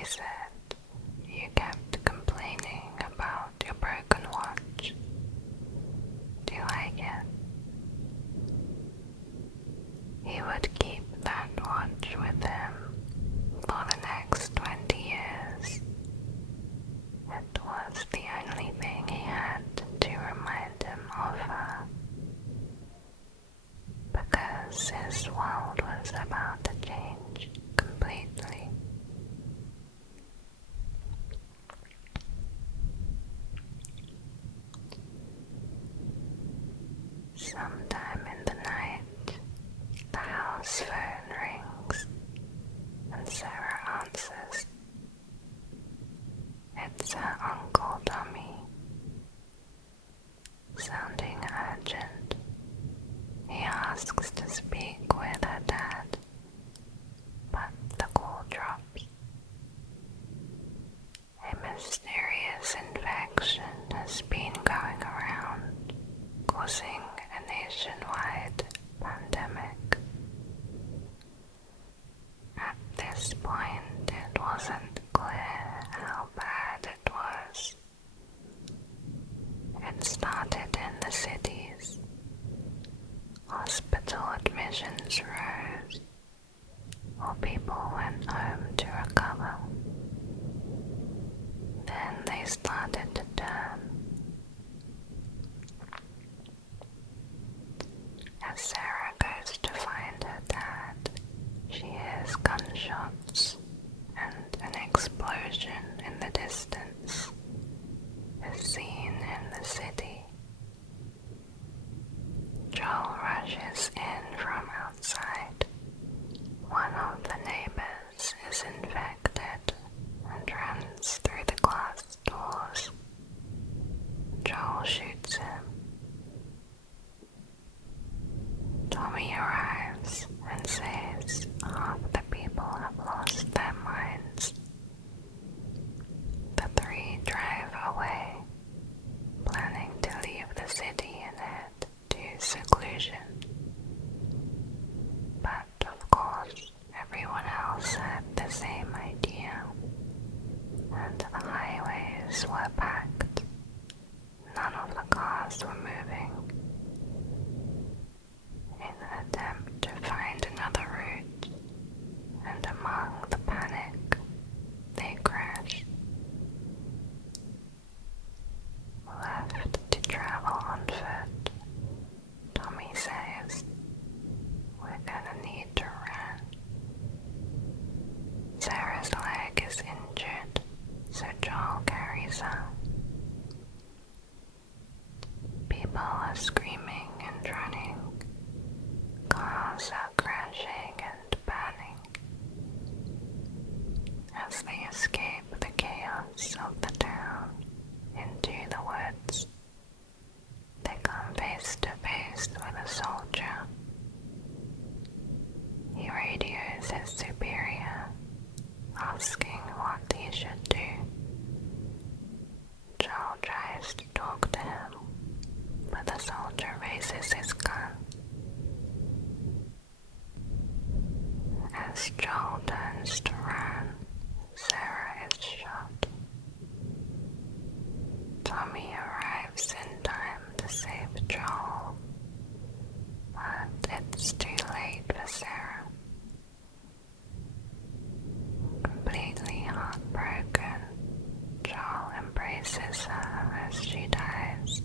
she said, "You kept complaining about your broken watch. Do you like it?" He would keep that watch with him for the next 20 years. It was the only thing he had to remind him of her, because his world was about to change completely. Sometime in the night, the house phone rings, and Sarah answers. It's her Uncle Tommy. Sounding urgent, he asks to speak with her dad, but the call drops. A mysterious infection has been going around, causing a nationwide pandemic. At this point, it wasn't clear how bad it was. It started in the cities. Hospital admissions rose, while people went home to recover. Then they started to turn. As Sarah goes to find her dad, she hears gunshots and an explosion in the distance is seen in the city. Joel rushes in from outside. One of the neighbors is infected and runs through the glass doors. Joel shoots him. Tommy arrives and says half the people have lost their minds. The three drive away, planning to leave the city and head to seclusion. But of course, everyone else had the same idea, and the highways were packed. None of the cars were moving. In an attempt to find another route, and among the panic, they crash. Left to travel on foot, Tommy says, "We're gonna need to run." Sarah's leg is injured, so Joel carries her. People are screaming and running. Cars are crashing and burning. As they escape the chaos of the town into the woods, they come face to face with a soldier. He radios his superior, asking what he should do. Joel tries to talk to him, but the soldier raises his gun. As Joel turns to run, Sarah is shot. Tommy arrives in time to save Joel, but it's too late for Sarah. Completely heartbroken, Joel embraces her as she dies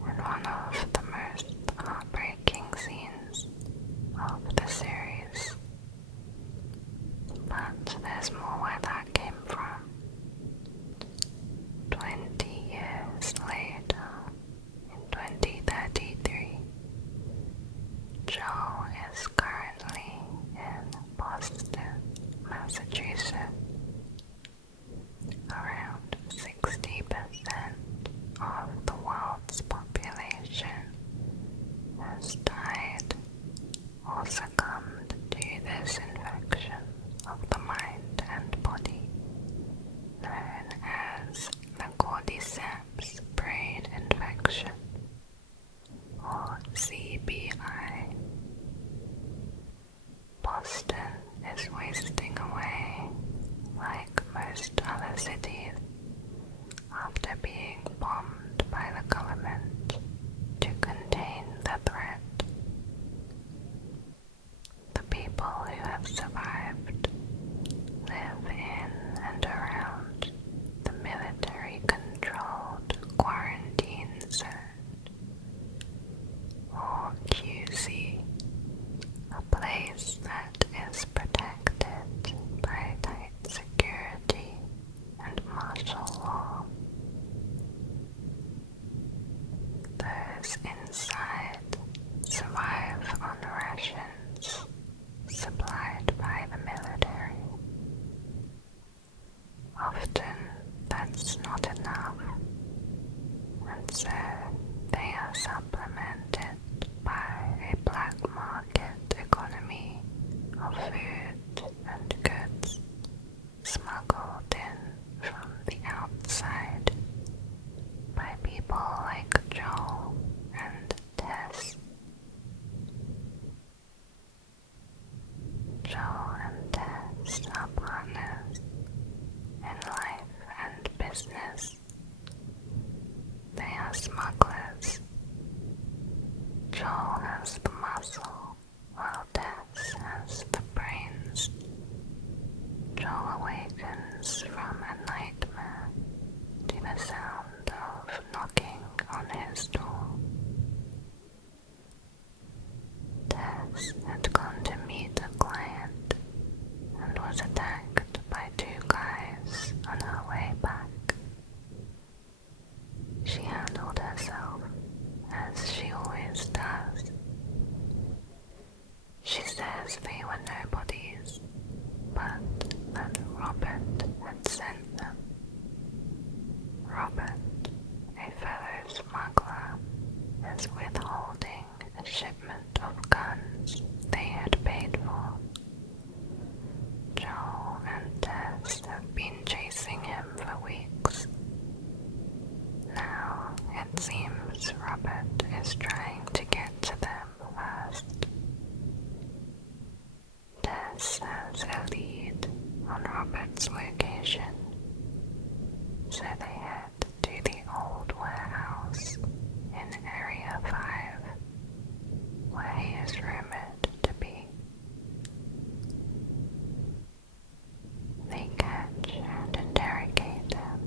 in one of the most heartbreaking scenes of the series. But there's more where that came from. 20 years later, in 2033, Joel is currently in Boston, Massachusetts. Around 60% of the world's population has died or succumbed to this infection of the mind and body. Often that's not enough, and so they are supplemented by a black market economy of food and goods smuggled in from the outside by people like Joel and Tess. Joel and Tess are partners in life and business. They are smugglers. Joel has the muscle, while Tess has the brains. Joel awakens from a nightmare to the sound of knocking on his door. Tess had gone to meet a client and was attacked by two guys on her way back. She handled herself as she always does. She says they were nobodies, but that Robert had sent them. Robert, a fellow smuggler, is withholding a shipment of guns they had paid for. Joel and Tess have been chasing him for weeks. Now it seems Robert is trying to get to them first. Tess has a lead on Robert's location, so they head to the old warehouse in Area 5, where he is rumored to be. They catch and interrogate him.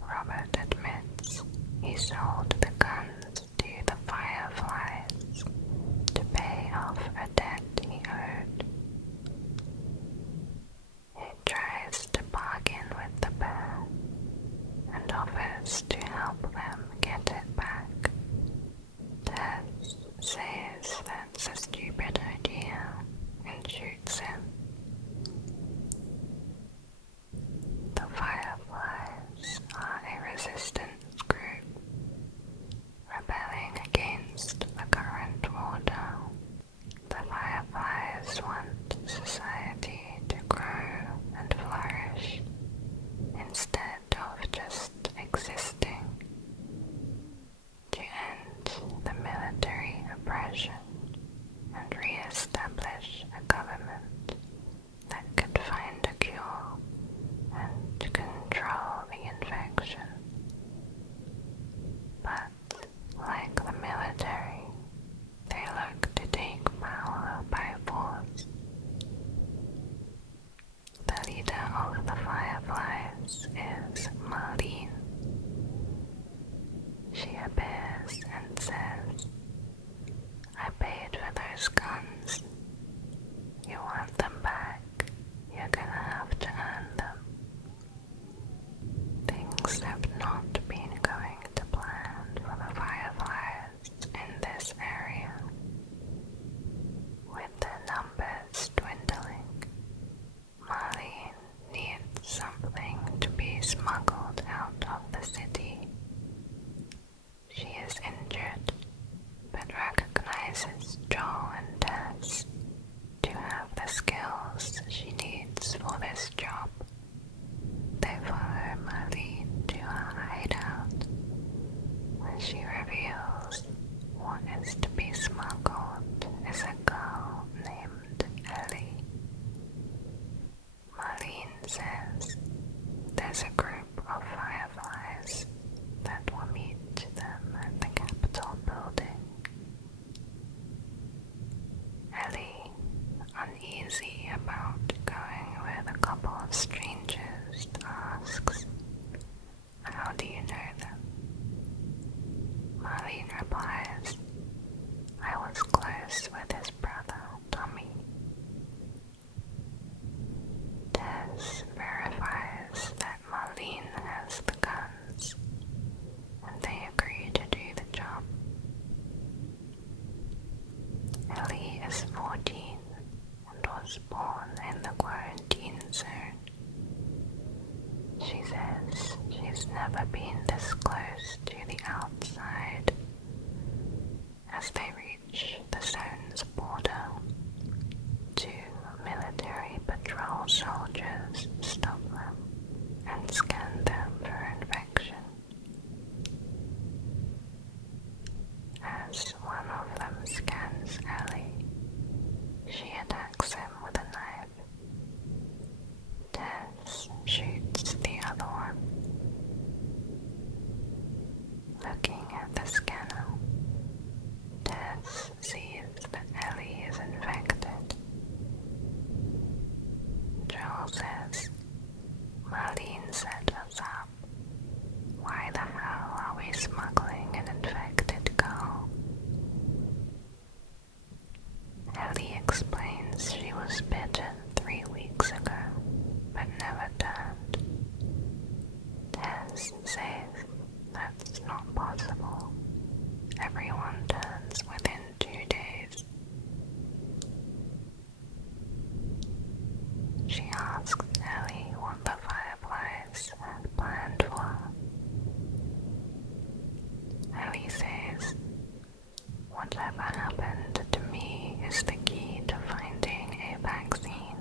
Robert admits he sold the guns to the Fireflies to pay off a debt he owed. He tries to bargain with the pair and offers to help them get it back. Tess says that's a stupid idea and shoots him. The Fireflies are a resistance group, rebelling against the current order. The Fireflies want society to grow and flourish instead of just existing, to end the military oppression and re-establish a government that could find a cure and control the infection. But, like the military, they look to take power by force. The leader of the Fireflies is Marlene. She appears and says, "I paid for those guns. You want them back, you're gonna have to earn them." Things have not been going to plan for the Fireflies in this area. With their numbers dwindling, Marlene needs something to be smuggled out of the city. She is injured, but recognizes Joel and Tess to have the skills she needs for this job. They follow Marlene to her hideout, where she reveals what is to be smuggled is a girl named Ellie. Marlene says there's a group of Fireflies that will meet them at the Capitol building. Ellie, uneasy about going with a couple of strangers, asks, "How do you know them?" Marlene replies, "I was close with his brother, Tommy." Tess verifies that Marlene has the guns, and they agree to do the job. Ellie is 14 and was born in the quarantine zone says, Marlene set us up. Why the hell are we smuggling an infected girl? Ellie explains she was bitten 3 weeks ago, but never turned. Tess says that's not possible. Everyone turns within 2 days. She asks Ellie what the Fireflies had planned for her. Ellie says, whatever happened to me is the key to finding a vaccine.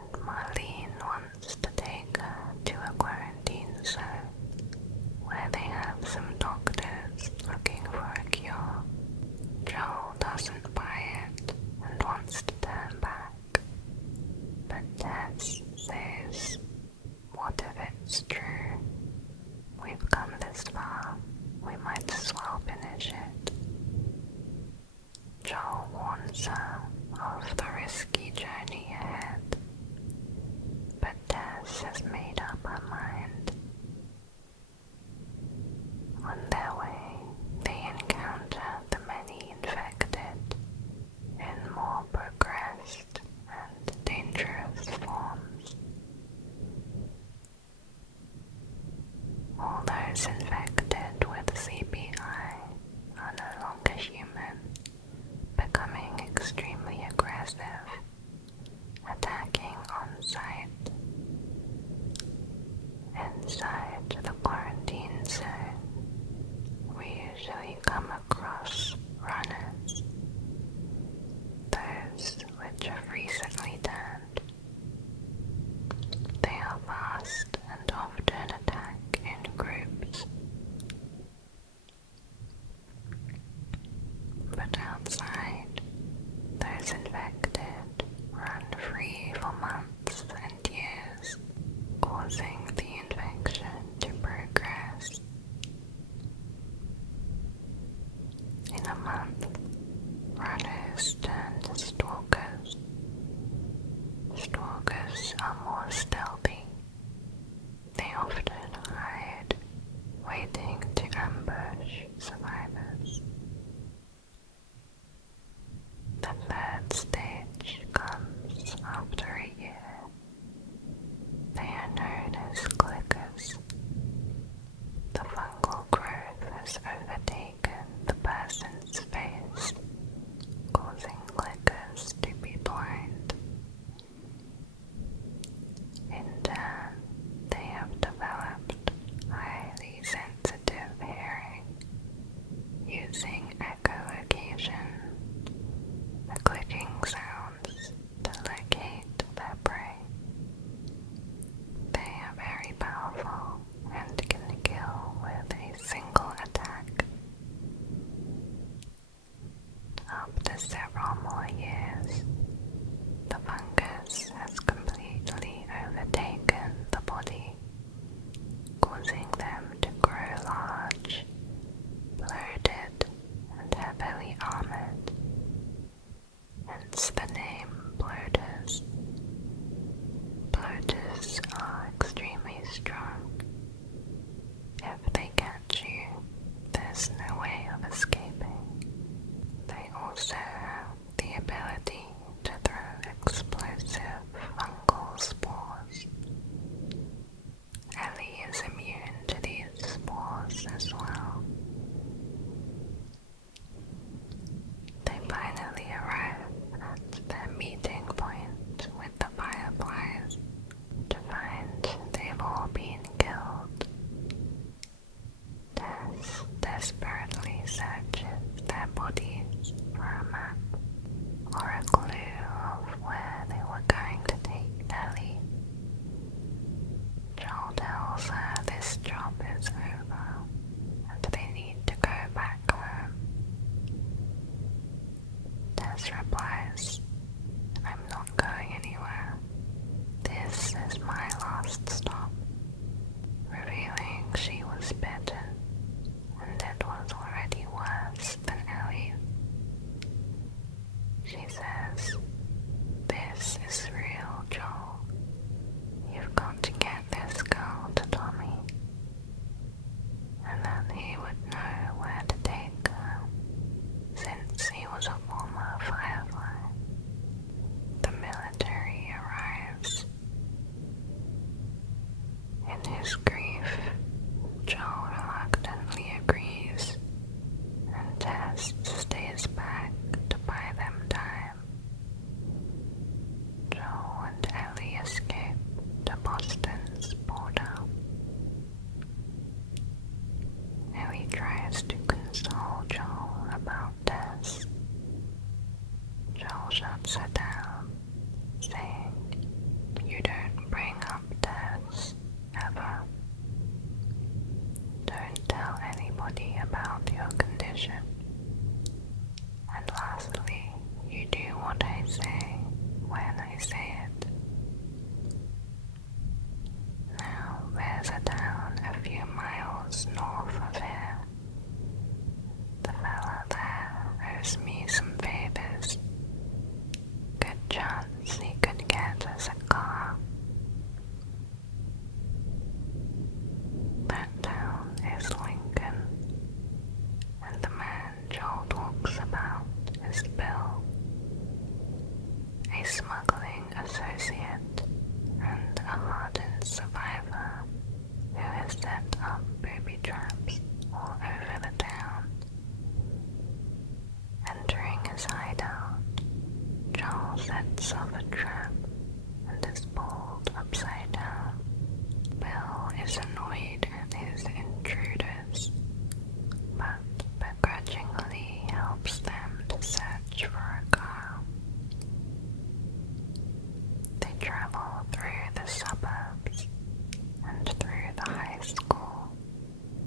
And Marlene wants to take her to a quarantine zone where they have some doctors looking for a cure. Joel doesn't buy it and wants to turn back. But Tess says, what if it's true? We've come this far, we might as well finish it. Joel warns her of the risky journey ahead, but Tess has made up her mind. On their way, they encounter the many infected in more progressed and dangerous forms. All those infected with CPI are no longer human, becoming extremely aggressive, attacking on sight. Inside the quarantine zone, we usually come across runners, those which have recently turned. They are fast and often attack in groups. But outside, those infected run free for months and years, causing the infection to progress. In a month, runners turn to stalkers. Stalkers are more stealthy. They often hide, waiting to ambush survivors. The third stage comes after a year. They are known as clickers. The fungal growth has overtaken the person's face, causing clickers to be blind. In turn, they have developed trap and is pulled upside down. Bill is annoyed at his intruders, but begrudgingly helps them to search for a car. They travel through the suburbs and through the high school,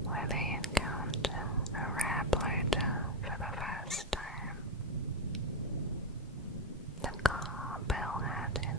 where they encounter a rare bloater for the first time. The car Bill had in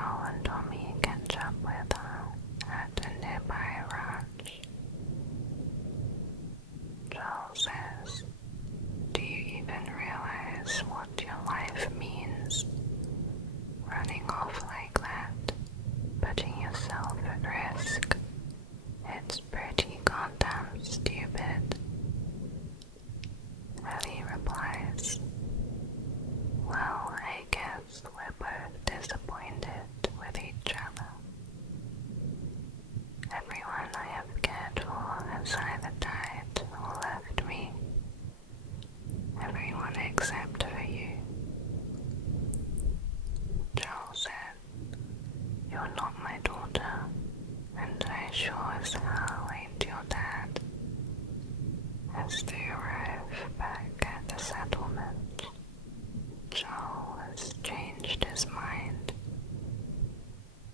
Joel and Tommy catch up with her at a nearby ranch. Joel says, "Do you even realize what your life means? Running off like that, putting yourself at risk. It's pretty goddamn stupid." Ellie replies, "Well, I guess we're both disappointed with each other. Everyone I have cared for has either died or left me. Everyone except for you." Joel said, "You're not my daughter, and I sure as hell ain't your dad." As they arrive back at the settlement, Joel has changed his mind.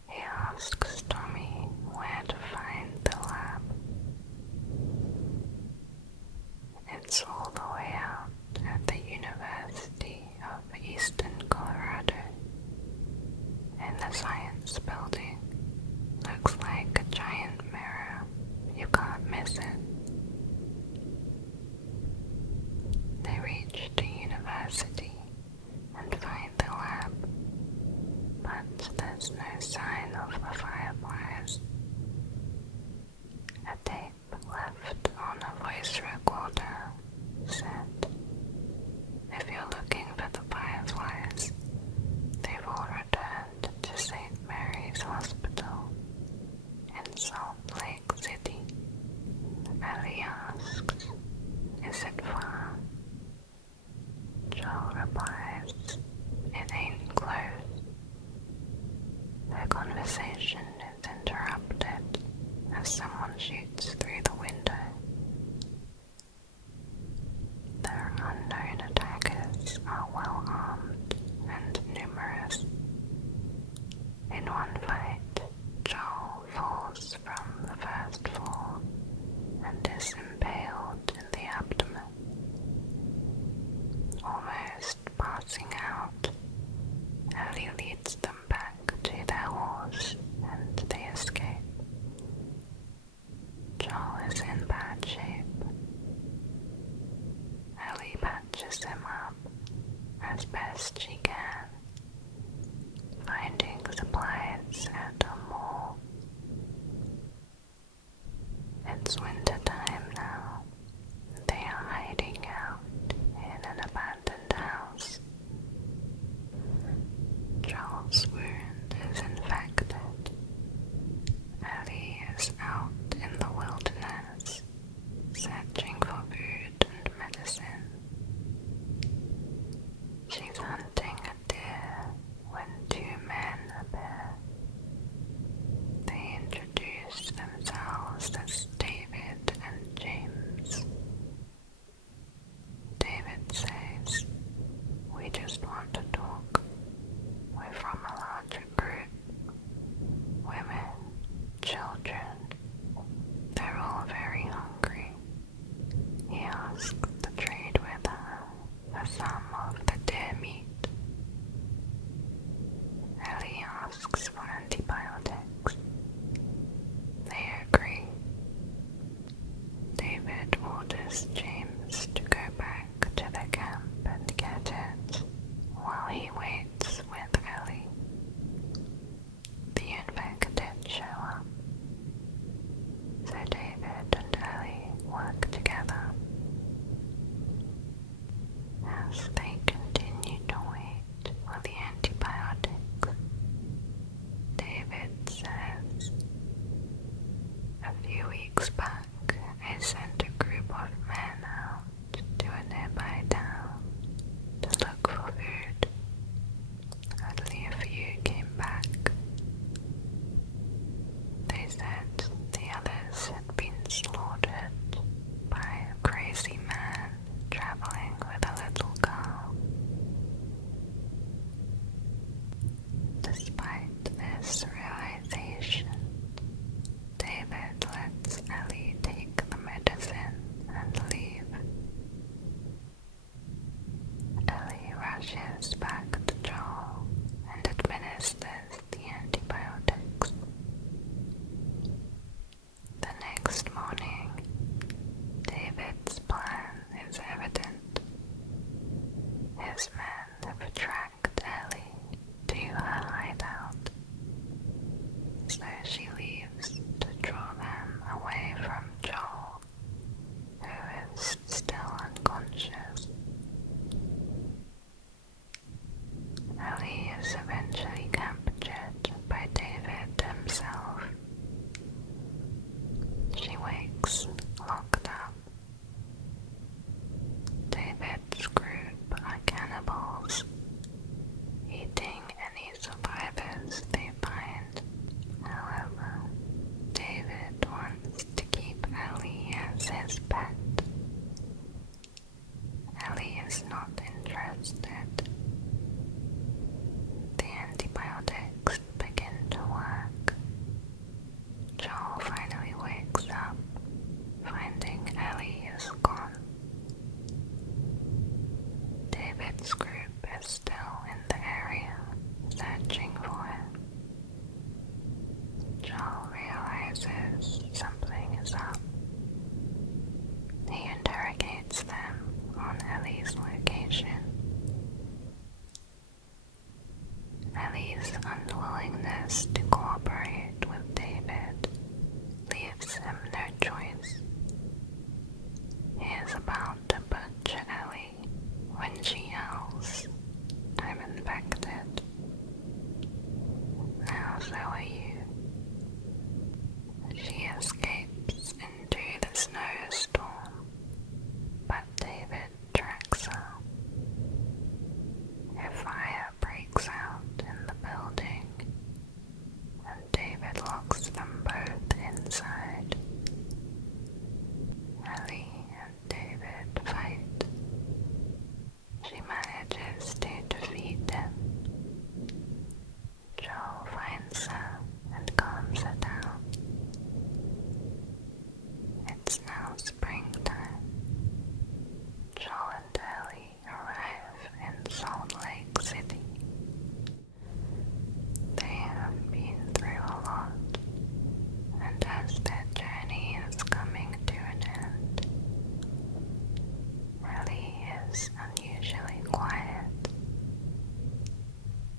He asks Tommy where to find the lab. It's all the way out at the University of Eastern Colorado. In the science building. Looks like a giant mirror. You can't miss it. They reach the university and find the lab, but there's no sign of the Fireflies. A tape left on a voice recorder said, "If you're looking for the Fireflies, they've all returned to St. Mary's Hospital. unwillingness to cooperate with David leaves him no choice. He is about to butcher Ellie when she yells, "I'm infected." Now so are you. She escapes into the snowstorm, but David tracks her. A fire breaks out in the building, and David locks them both inside. Ellie and David fight. She manages to defeat him. Joel finds her and calms her down. It's now springtime. Joel and Ellie arrive in Salt Lake City. They have been through a lot, and as their journey is coming to an end, Ellie is unusually quiet,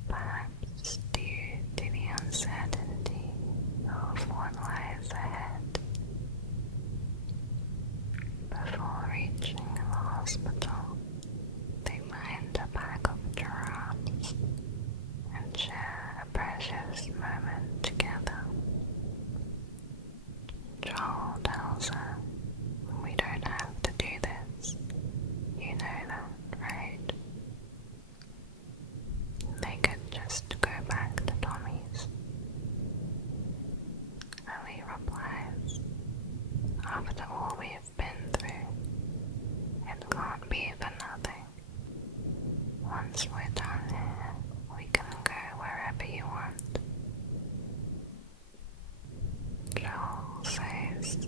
perhaps due to the uncertainty of what lies ahead. Before reaching the hospital, they find a pack of giraffes and share a precious moment together. Joel tells her, "We don't have to do this. You know that, right?" They could just go back to Tommy's. Ellie replies, "After all we've been through, it can't be for nothing. Once we're done here, we can go wherever you want." Joel says,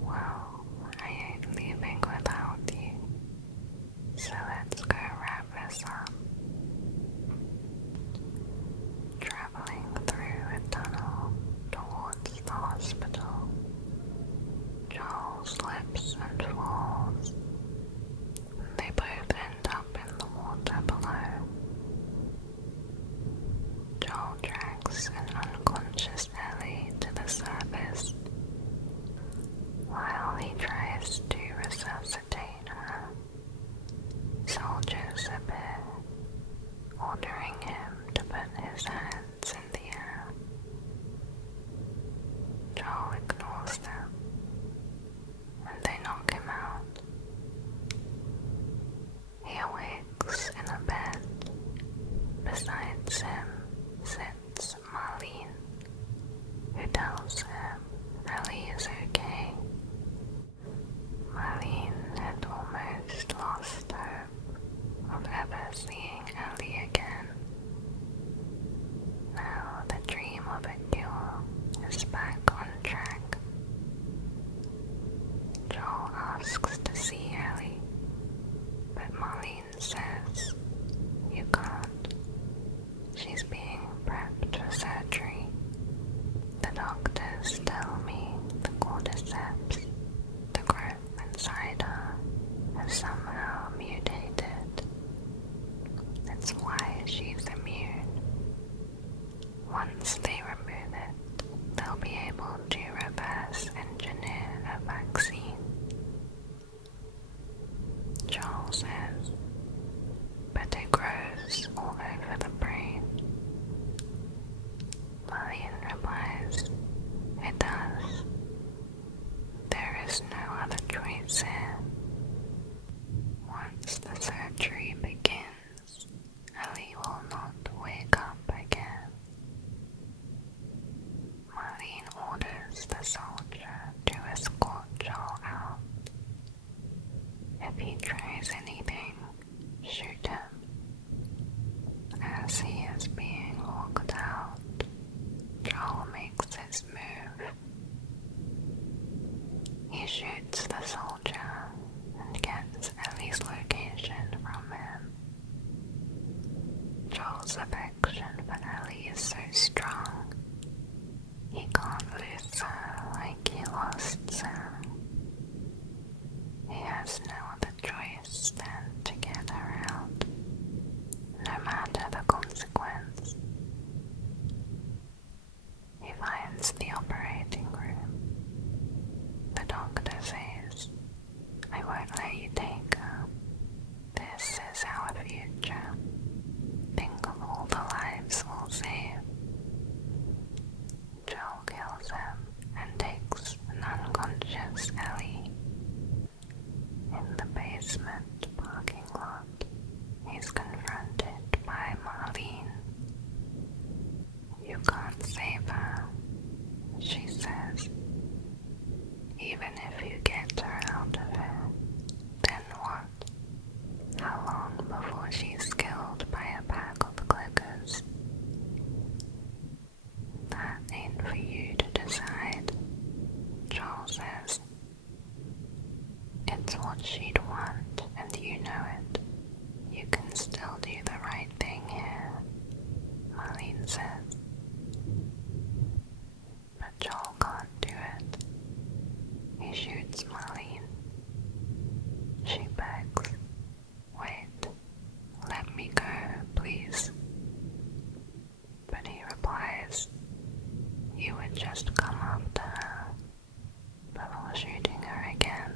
"Well, I ain't leaving without you, so let's go wrap this up." Traveling through a tunnel towards the hospital, Joel slips and falls. They both end up in the water below. Joel drags an unconscious Ellie to the surface, while he tries to resuscitate her. Soldiers appear, ordering him to put his hands in the air. Joel ignores them, and they knock him out. He awakes in a bed. Besides him sits Marlene, who tells him Ellie is okay. Marlene had almost lost hope of ever seeing Ellie again. Now the dream of a cure is back on track. Joel asks to see Ellie, but Marlene says, "You can't. She's being prepped for surgery. The doctors tell me the cordyceps, the growth inside her, has somehow mutated. That's why she's immune. Once they remove it, they'll be able to reverse engineer a vaccine." Joel says, "But it grows all over the brain." Marlene replies, "It does. There is no other choice here." Once the surgery begins, Ellie will not wake up again. Marlene orders the soldier to escort Joel can't save her, she says. Even if you get her out of it, then what? How long before she's killed by a pack of clickers? That ain't for you to decide, Joel says. It's what she'd want, and you know it. You can still do the right thing here, Marlene says. But Joel can't do it. He shoots Marlene. She begs, "Wait, let me go, please." But he replies, "You would just come up to her," before shooting her again.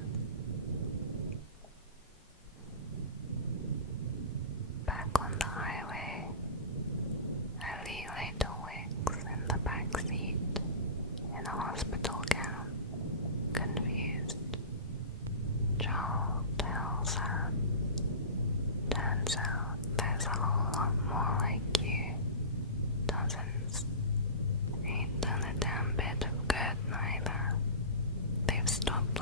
Back on the highway, Ellie later wakes in the back seat in a hospital gown, confused. Joel tells her, "Turns out there's a whole lot more like you. Dozens. Ain't done a damn bit of good neither. They've stopped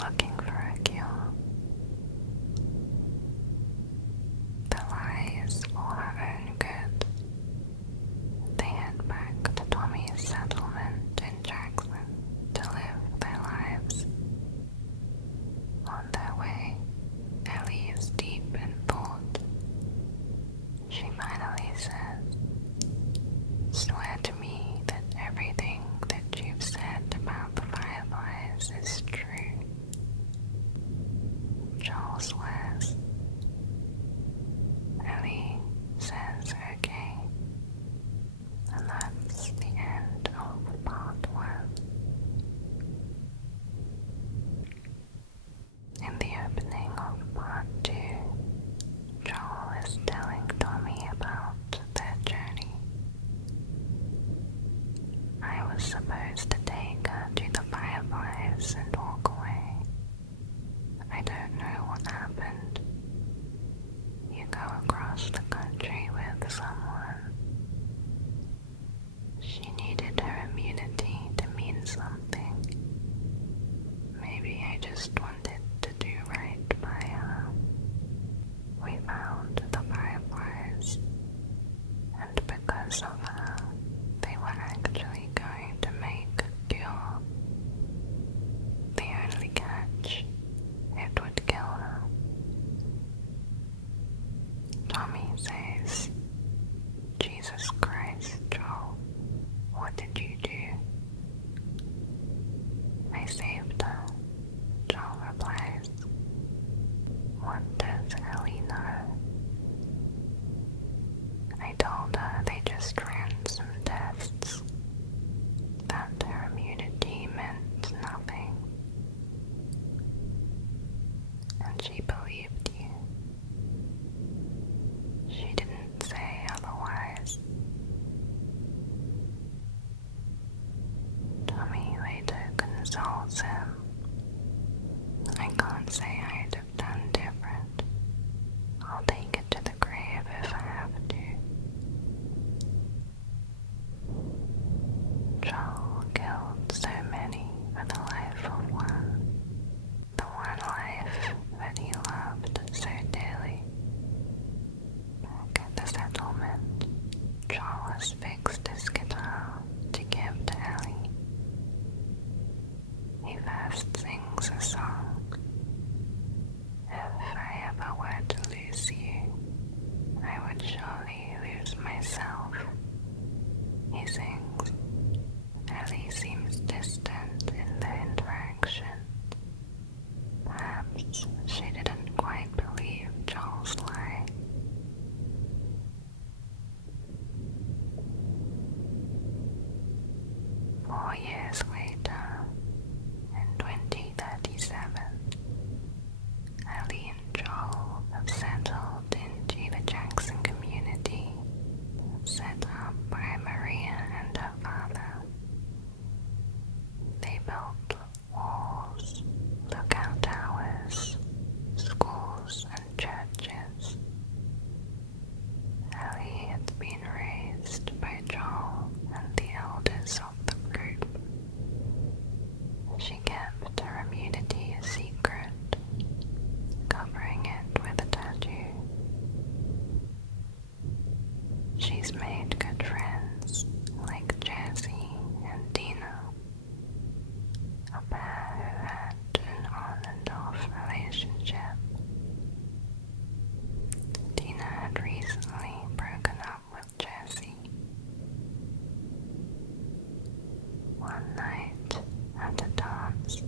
One night at a dance,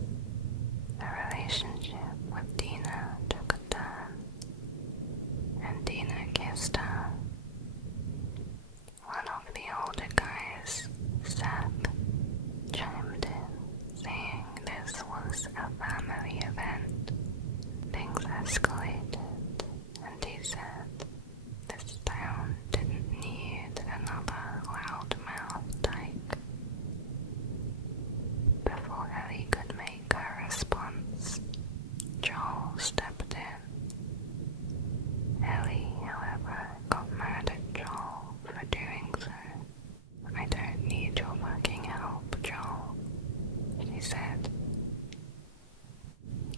the relationship with Dina took a turn, and Dina kissed her. One of the older guys, Seth, chimed in, saying this was a family event. Things escalated, and he said this town didn't need another loudmouth dyke. Before Ellie could make her response, Joel stepped in. Ellie, however, got mad at Joel for doing so. "I don't need your fucking help, Joel," she said.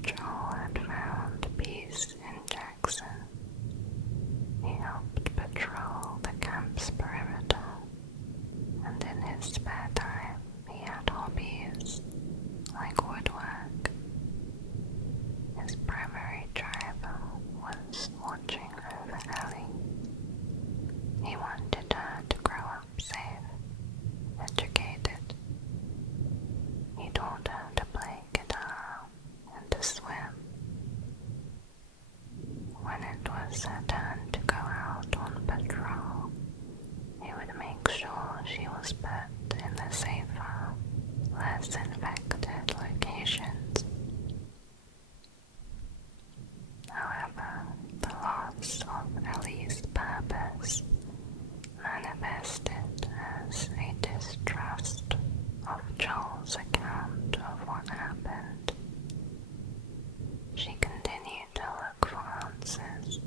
Joel had found peace in Jackson. He helped patrol the camp's perimeter, and in his spare time he had hobbies like woodwork. His primary driver was watching over Ellie. He wanted her to grow up safe, educated. He taught her to play guitar and to swim. When it was her turn to go out on patrol, he would make sure she was put in the safer, less infected locations. However, the loss of Ellie's purpose manifested as a distrust of Joel's account of what happened. She continued to look for answers.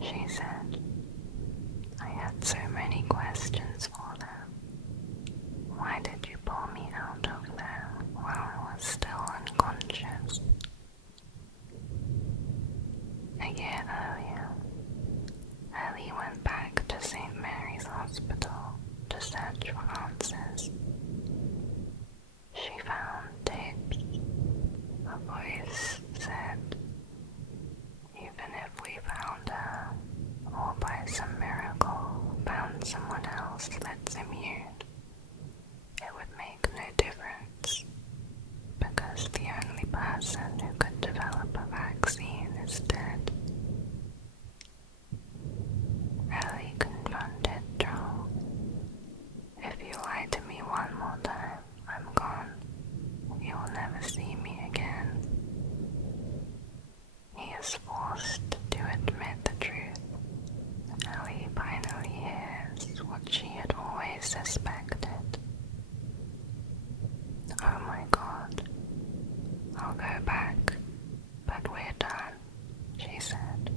She said, "I had so many questions for them. Why did you pull me out of there while I was still unconscious?" A year earlier, Ellie went back to St. Mary's Hospital to search for answers. She found tapes. A voice said, "Even if we found her, or by some miracle found someone else that's immune, it would make no difference, because the only person who could develop a vaccine is dead." Ellie confronted Joel. "If you lie to me one more time, I'm gone. You will never see me again." He is forced to admit the truth. Ellie finally hears what she had always suspected. "Oh my God. I'll go back, but we're done," she said.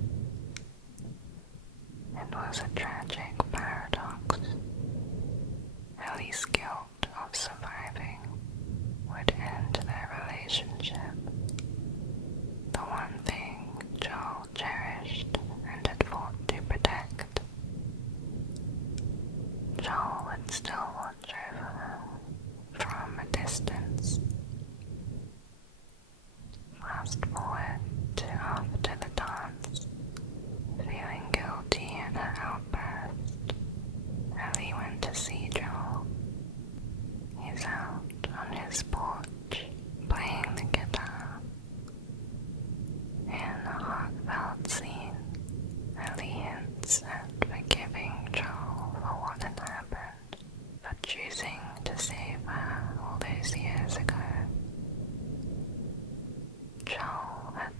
It was a tragic paradox. Ellie's guilt of surviving would end their relationship. The one thing Joel cherished and had fought to protect. Joel would still watch over her from a distance. Fast forward to after the dance. Feeling guilty in her outburst, Ellie went to see Joel. He's out on his porch, playing the guitar. In a heartfelt scene, Ellie hints at forgiving Joel for what had happened, for choosing to save her all those years ago. Joel had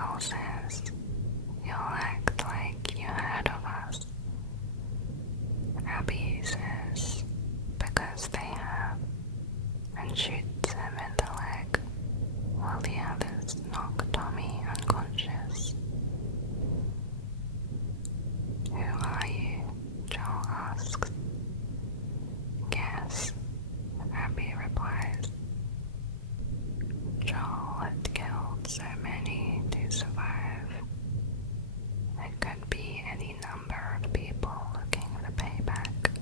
Joel says, "You'll act like you heard of us." Abby says, "Because they have," and shoots him in the leg, while the others knock Tommy unconscious. "Who are you?" Joel asks. "Guess," Abby replies. Joel had killed so many to survive. It could be any number of people looking for payback.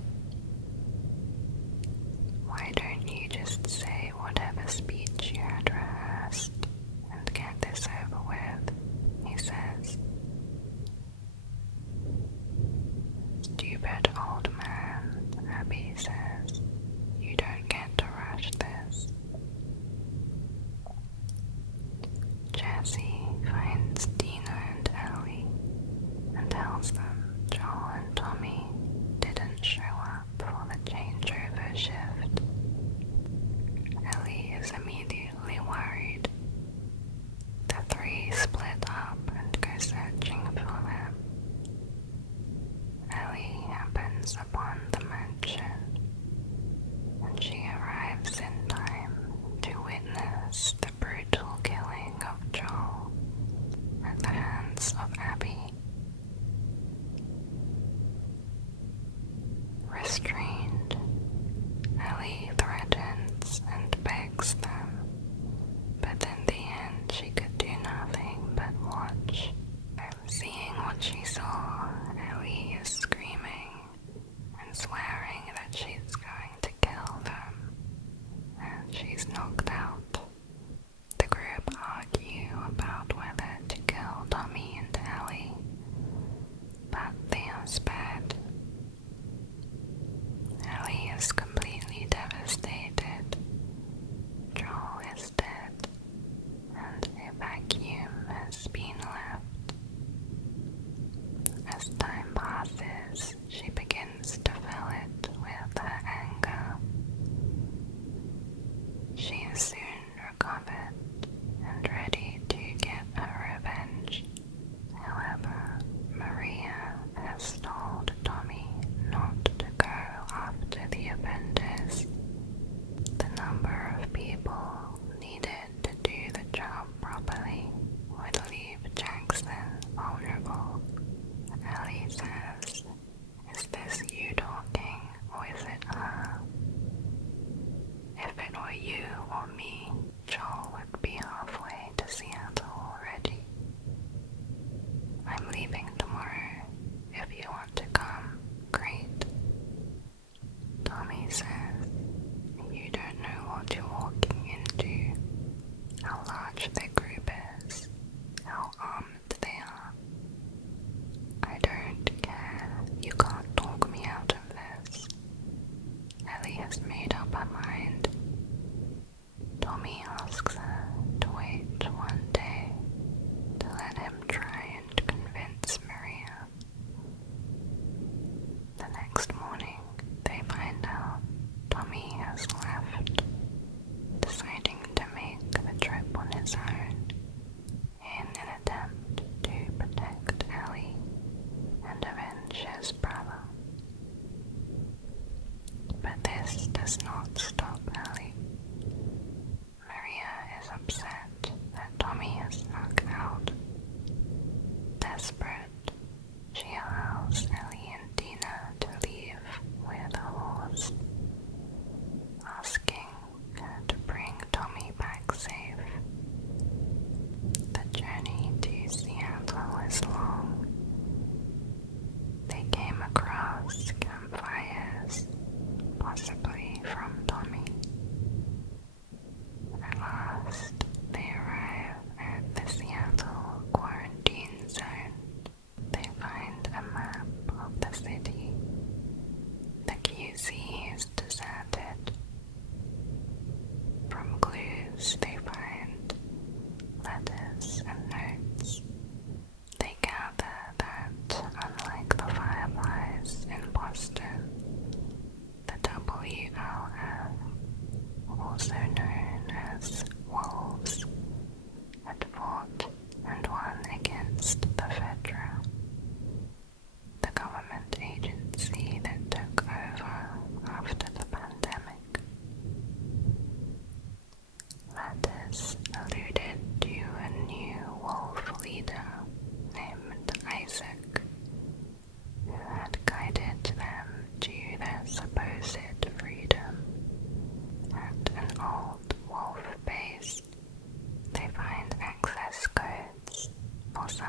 "Why don't you just say what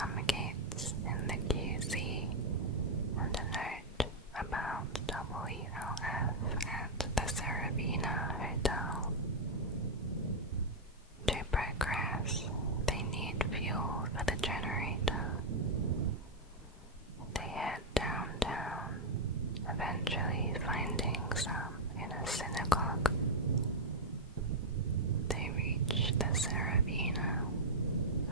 some gates in the QC and a note about WLF at the Saravina Hotel. To progress, they need fuel for the generator. They head downtown, eventually finding some in a synagogue. They reach the Saravina,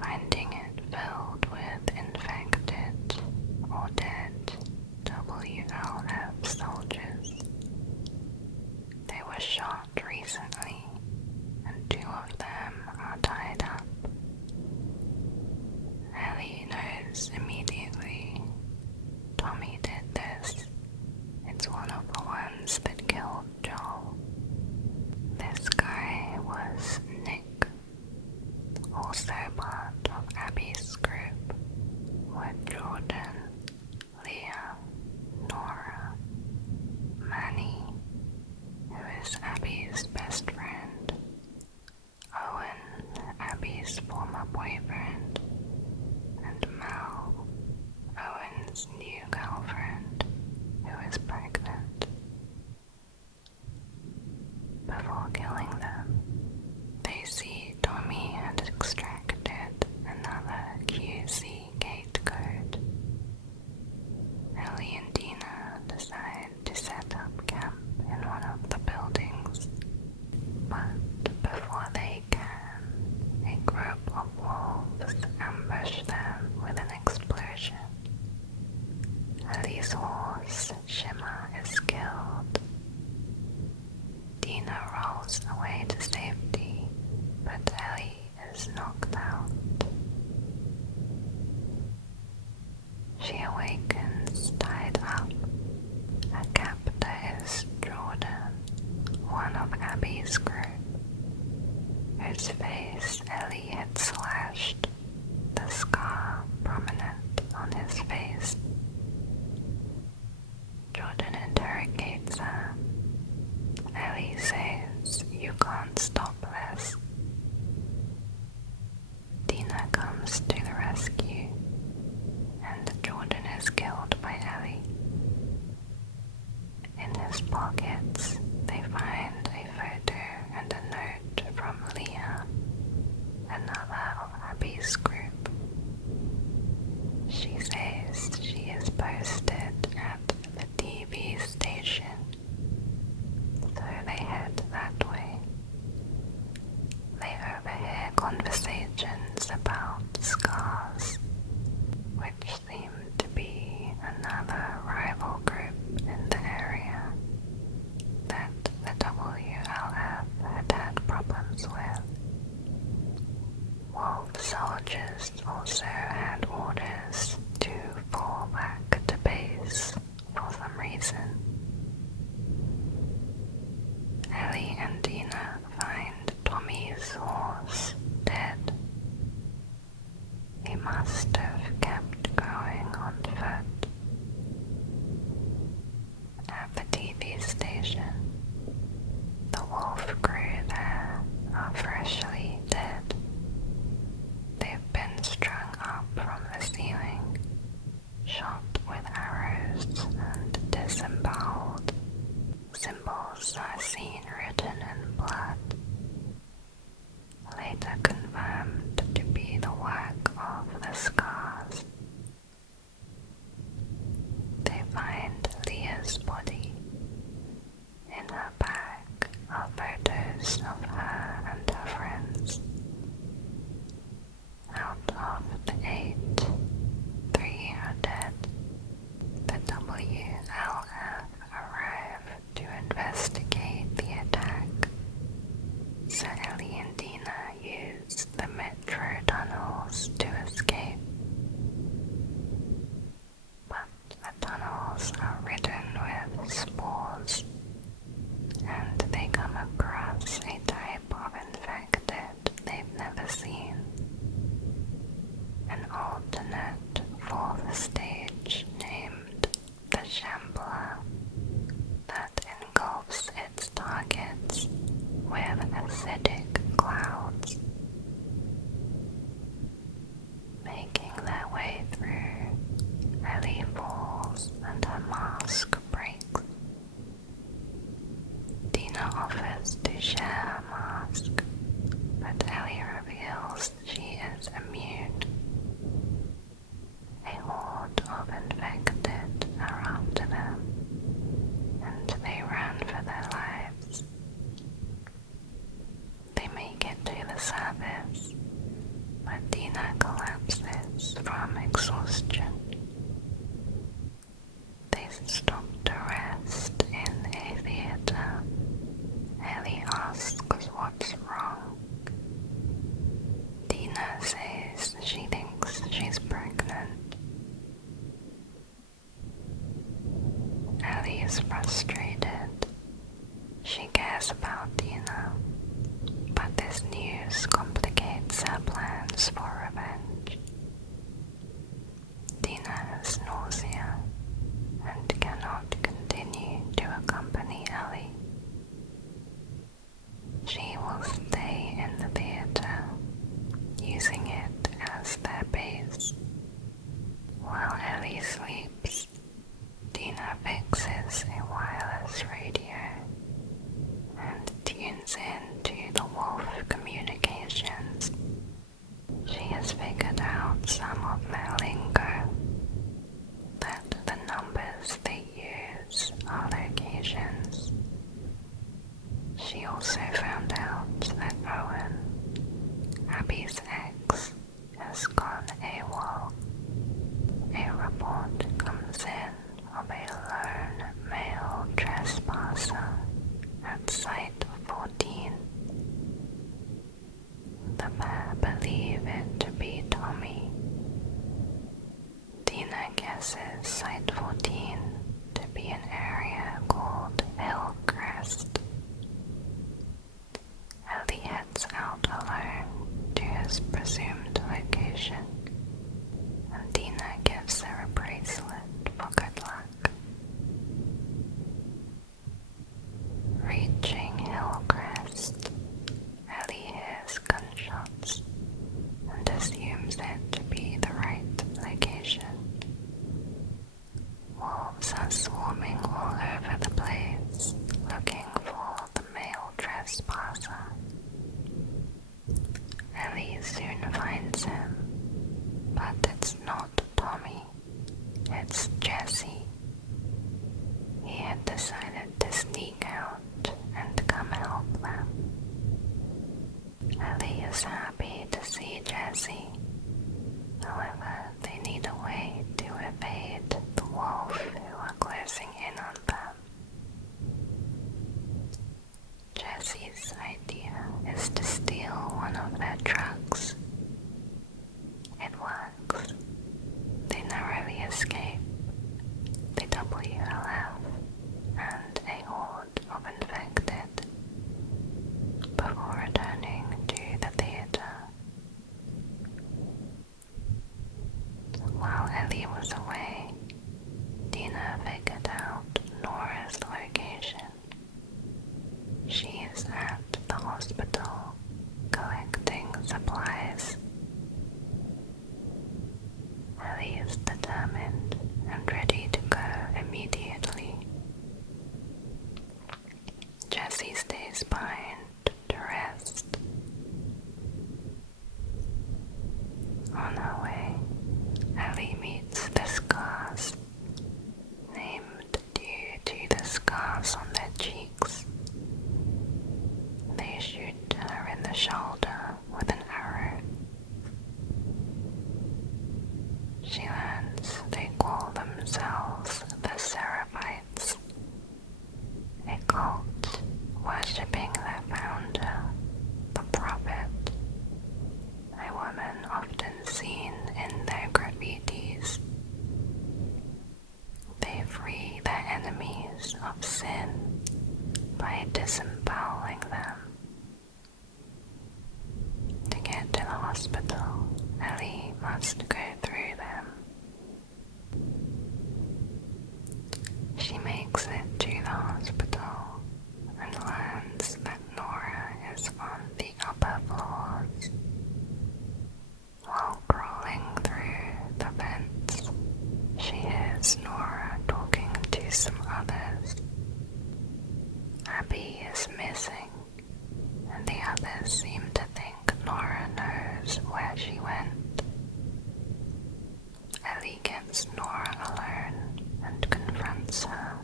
finding it filled with infected or dead WLF soldiers. They were shot recently, and 2 of them are tied up. Ellie knows immediately. Tommy did this. It's one of the ones that killed Joel. This guy was Nick, also part of Abby's group, were Jordan, Leah, Nora, Manny, who is Abby's best friend, Owen, Abby's former boyfriend, and Mel, Owen's new girlfriend, who is pregnant. Before killing them, they see Tommy had extracted another QC gate code. Ellie and Dina decide to set up camp in one of the buildings. But before they can, a group of wolves ambush them with an explosion. Ellie's horse, Shimmer, is killed. Dina rolls away to safety, but Ellie is knocked out. She awakens tied up. Her captor is Jordan, one of Abby's group, whose face Ellie had slashed, the scar prominent on his face. Jordan interrogates her. Ellie says, "You can't stop this." Dina comes to the rescue, and Jordan is killed by Ellie. In his pockets, they find a photo and a note from Leah, another of Abby's group. She says she is posted at the TV station, so they head that way. They overhear conversations about scars, which seem to be another rival group in the area that the WLF had problems with. Wolf soldiers also had orders to fall back to base for some reason. Ellie and Dina find Tommy's horse dead. He must have kept going on foot. At the TV station, the wolf crew there are freshly dead. They've been strung up from the ceiling, shot with arrows and disemboweled. Symbols are seen written in blood, later confirmed to be the work of the scars. They find Leah's body. In her bag are photos of her and her friends. Out of the 8, 3 are dead. The WLF arrive to investigate the attack, so Ellie and Dina use the metro tunnels to escape. But the tunnels are ridden with spores, and they come across a type of infected they've never seen. An alternate 4th stage named the Shambler that engulfs its targets with acidic clouds. Making their way is frustrated. She cares about Dina, but this news complicates her plans for revenge. Dina has nausea and cannot continue to accompany Ellie. She will stay in the theater, using it as their base. While Ellie sleeps, Dina fixes a wireless radio and tunes in to the wolf communications. She has figured out some of their lingo, that the numbers they use are locations. She also found out that Owen, Abby's ex, has gone AWOL. A report comes in of a lone male trespasser at Site 14. The pair believe it to be Tommy. Dina guesses Site 14 to be an area called Hillcrest. Ellie heads out alone to his presumed location, and Dina gives her a bracelet for good luck. Reaching Hillcrest, Ellie hears gunshots and assumes it to be the right location. Wolves are swarming all over the place, looking for the male trespasser. Ellie soon finds him, but it's not Tommy, it's Jesse. He had decided to sneak out and come help them. Ellie is happy to see Jesse. However, they need a way to evade the wolf who are closing in on them. Jesse's idea is to steal one of their trucks. It works. They narrowly escape. The WLF and a horde of infected before returning to the theater. While Ellie was away, Dina figured out Nora's location. She is at the hospital collecting supplies. Ellie is determined and ready to go immediately. Jessie stays behind to rest. On her way, Ellie meets the Scars, named due to the scars on their cheeks. They shoot her in the shoulder with an arrow. She learns they call themselves the Seraphites, a cult worshipping their founder, the Prophet, a woman often seen in their graffitis. They free their enemies of sin by disemboweling them. To get to the hospital, Ellie must go through them. She makes it to the hospital and learns that Nora is on the upper floors. While crawling through the vents, she hears Nora talking to some others. Abby is missing, and the others seem to think Nora knows where she went. Ellie gets Nora alone and confronts her.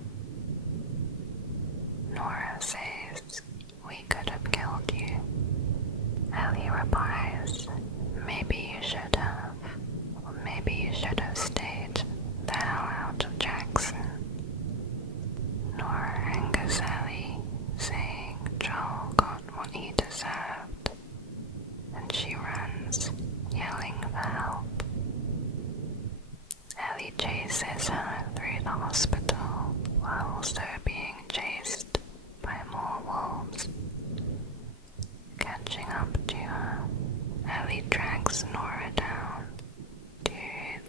Nora says, "We could have killed you." Ellie replies, "Maybe you should have, or maybe you should have stayed the hell out of Jackson." Nora angers Ellie, saying Joel got what he deserved, and she runs, yelling for help. Ellie chases her through the hospital while also being chased by more wolves. Catching up to her, Ellie drags Nora down to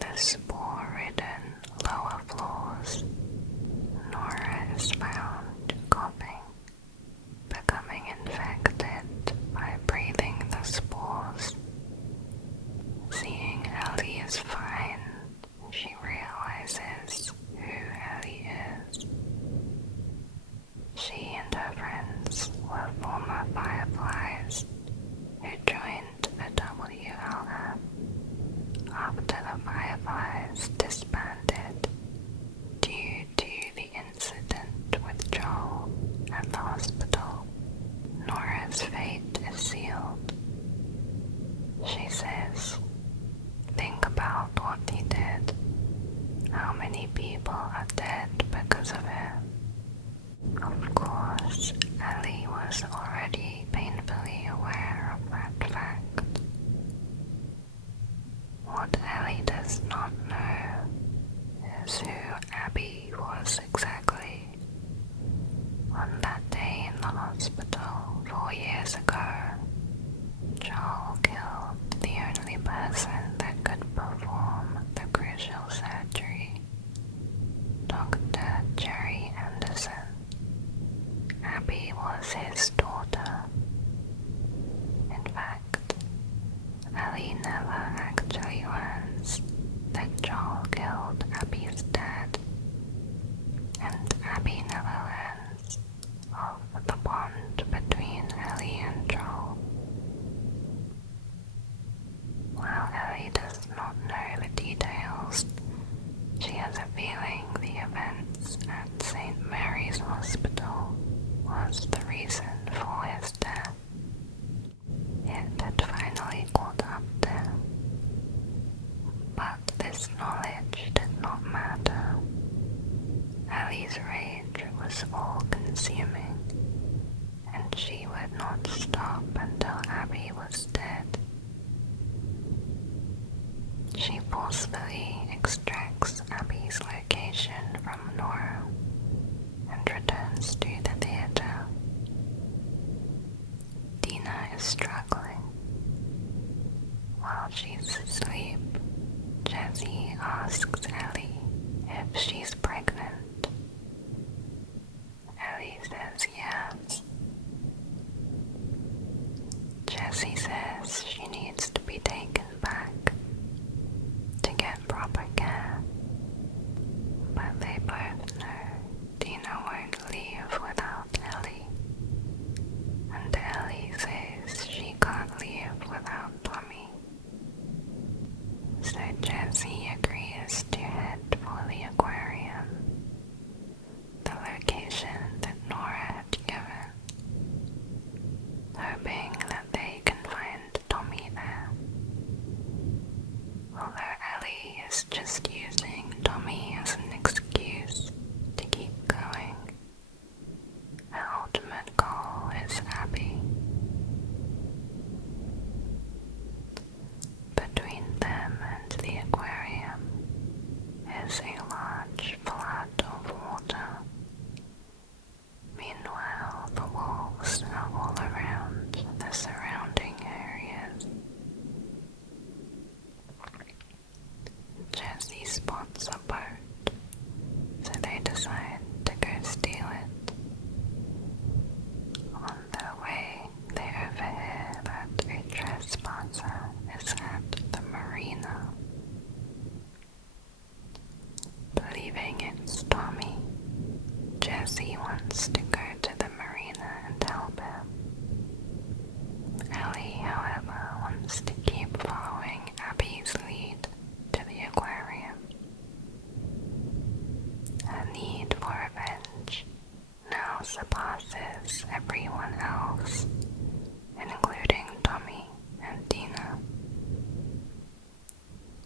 the spore-ridden lower floors. Nora is found coughing, becoming infected by breathing the spores. Seeing Ellie is fine, she realizes who Ellie is. She and her friends were former Fireflies who joined the WLF after the Fireflies disbanded due to the incident with Joel at the hospital. Nora's fate is sealed. She says, "Think about what he did. How many people are dead because of it?" Of course, Ellie was already painfully aware of that fact. What Ellie does not know is who Abby was exactly. On that day in the hospital 4 years ago, Joel killed the only person that could perform the crucial surgery, Dr. Jerry Anderson. Abby was his daughter. In fact, Ellie never actually learns that Joel killed Abby's dad, and Abby never learns of the bond between Ellie and Joel. While Ellie does not know the details, she has a feeling the events at St. Mary's Hospital was the reason for his death. It had finally caught up to him. But this knowledge did not matter. Ellie's rage was all-consuming, and she would not stop until Abby was dead. She forcefully extracts Abby's location from Nora and returns to the theater. Dina is struggling. While she's asleep, Jessie asks Ellie if she's pregnant. Ellie says yes. Jessie says she needs to be taken back to get proper care, but they both know Dina won't leave without Ellie, and Ellie says she can't leave without Tommy. So Jessie agrees to head for the aquarium, the location that Nora had given, hoping that they can find Tommy there. Although Ellie is just using Tommy as an excuse to keep going, her ultimate goal is Abby. Between them and the aquarium is a large flood of water. Meanwhile, the wolves are all around the surrounding areas. Jessie spots a boat, so they decide to go steal it. On their way, they overhear that a trespasser is at the marina. Believing it's Tommy, Jessie wants to go to the marina and help him. Ellie, however, wants to keep following Abby's lead to the aquarium. Her need for revenge now surpasses everyone else, including Tommy and Dina.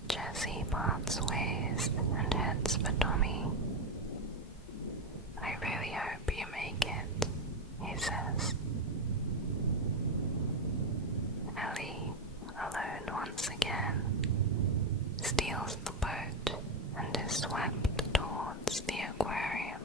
Jessie parts ways and heads for Tommy. "I really hope you make it," he says. Ellie, alone once again, steals the boat and is swept towards the aquarium.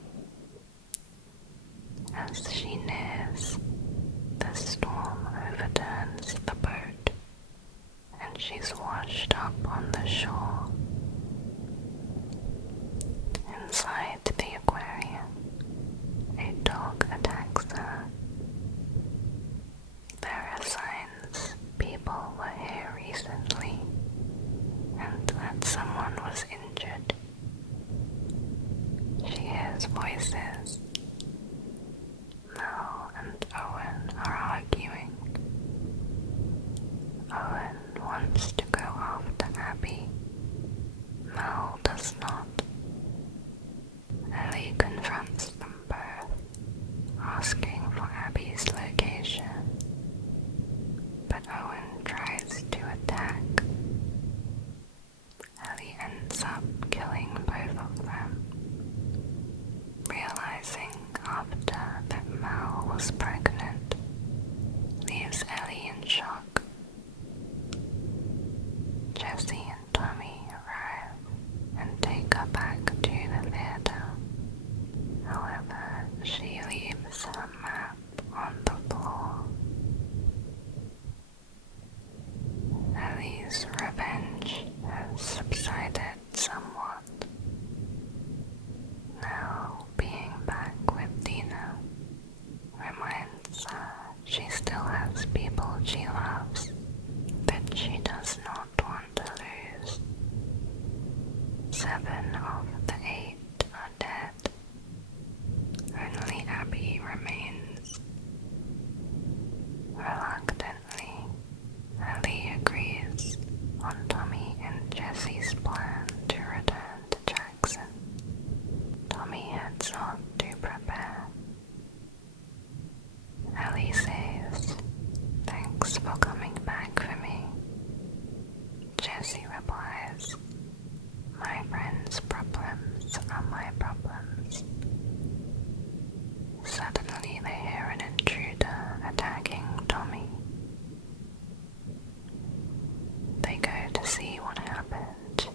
7 of the 8 are dead. Only Abby remains. Reluctantly, Ellie agrees on Tommy and Jesse's plan to return to Jackson. Tommy heads off to prepare. Ellie says, "Thanks for coming back for me." Jesse replies, "My friend's problems are my problems." Suddenly they hear an intruder attacking Tommy. They go to see what happened,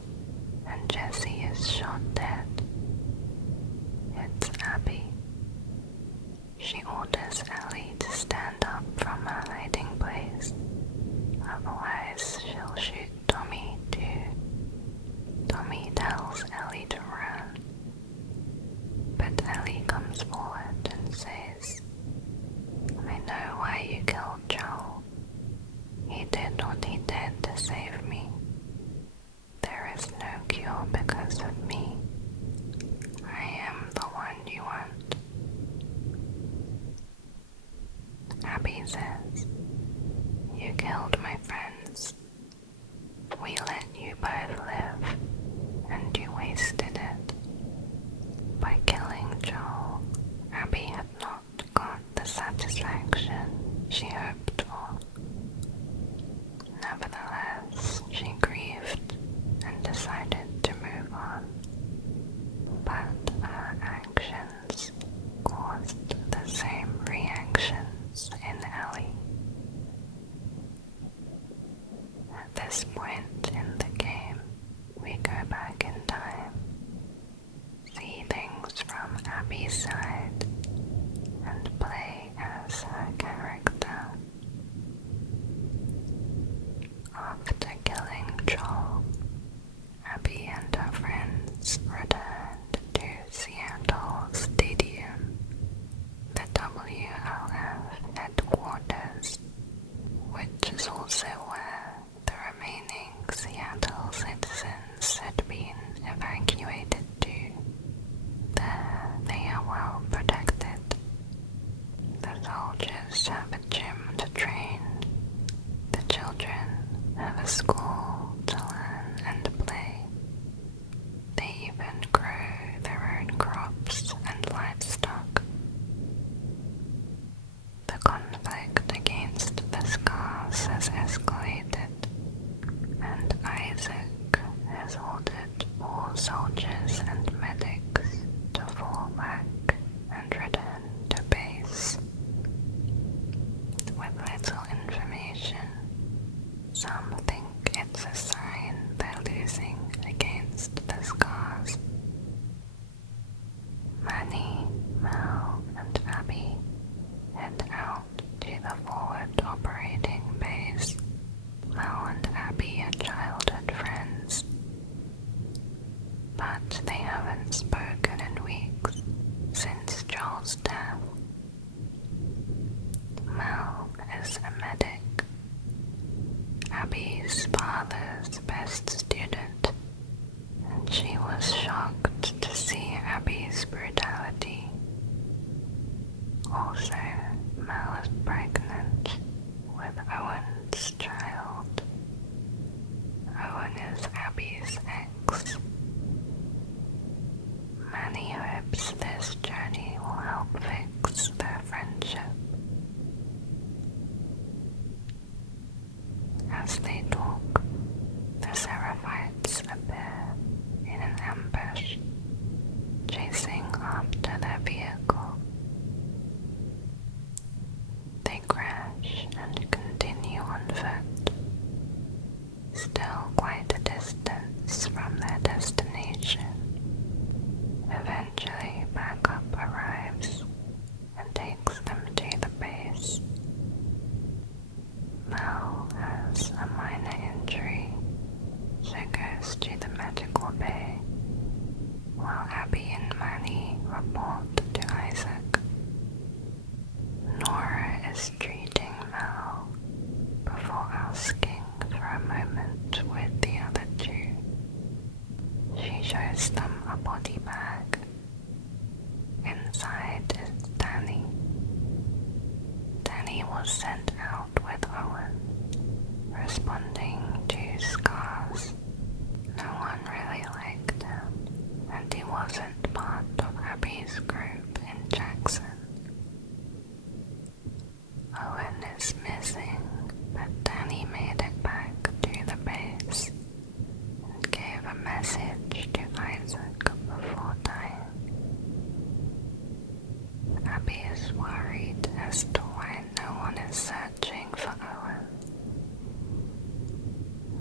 and Jesse is shot dead. It's Abby. She orders Ellie to stand up from her hiding place, otherwise she'll shoot Tommy too. Tommy tells Ellie to run, but Ellie comes forward and says, "I know why you killed Joel. He did what he did to save me. There is no cure because of me. I am the one you want." Abby says, "You killed my friends. We let you both live, and you wasted it." By killing Joel, Abby had not got the satisfaction she hoped for. Nevertheless, she grieved and decided to move on. But her actions caused the same reactions in Ellie. At this point in the game, we go back in time, see things from Abby's side, and play as her character. After killing Joel, Abby and her friends returned to Seattle Stadium, the WLF headquarters, which is also where the remaining Seattle citizens had been evacuated to. There they are well protected. The soldiers have a gym to train. The children have a school to learn and play. They even grow their own crops and livestock. The conflict against the Scars has escalated, and Isaac has ordered all soldiers and medics to fall back and return to base. With little information, some think it's a sign they're losing against the Scars. Manny, Mel, and Abby head out to the forward operating base. Mel and Abby are childhood friends, but they haven't spoken in weeks since Joel's death. Mel is a medic, Abby's father's best student, and she was shocked to see Abby's brutality. Also, Mel is pregnant with Owen's child. Owen is Abby's ex. Manny hopes this journey will help fix their friendship. As they talk, the Seraph shows them a body bag. Inside is Danny. Danny was sent out with Owen, responding to scars. No one really liked him, and he wasn't part of Abby's group in Jackson. Owen is missing, but Danny made it back to the base and gave a message to Isaac before dying. Abby is worried as to why no one is searching for Owen.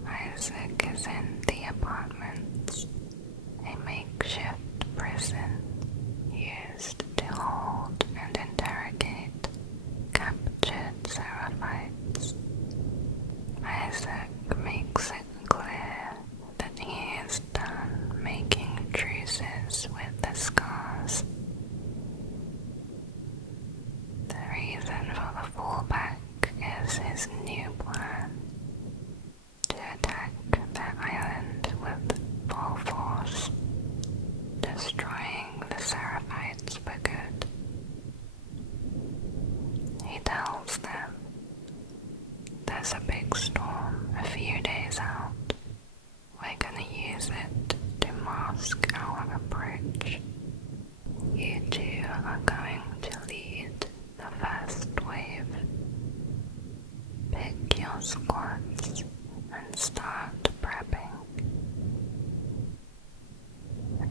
Isaac is in the apartments, a makeshift prison used to hold and interrogate captured Seraphites. Isaac makes it clear that he is done making truces with the scars. The reason for the fallback is his new plan: to attack the island with full force, destroying the Seraphites for good. He tells them, "There's a big storm a few days out. We're gonna use it to mask our approach. You two are going to lead the first wave. Pick your squads and start prepping."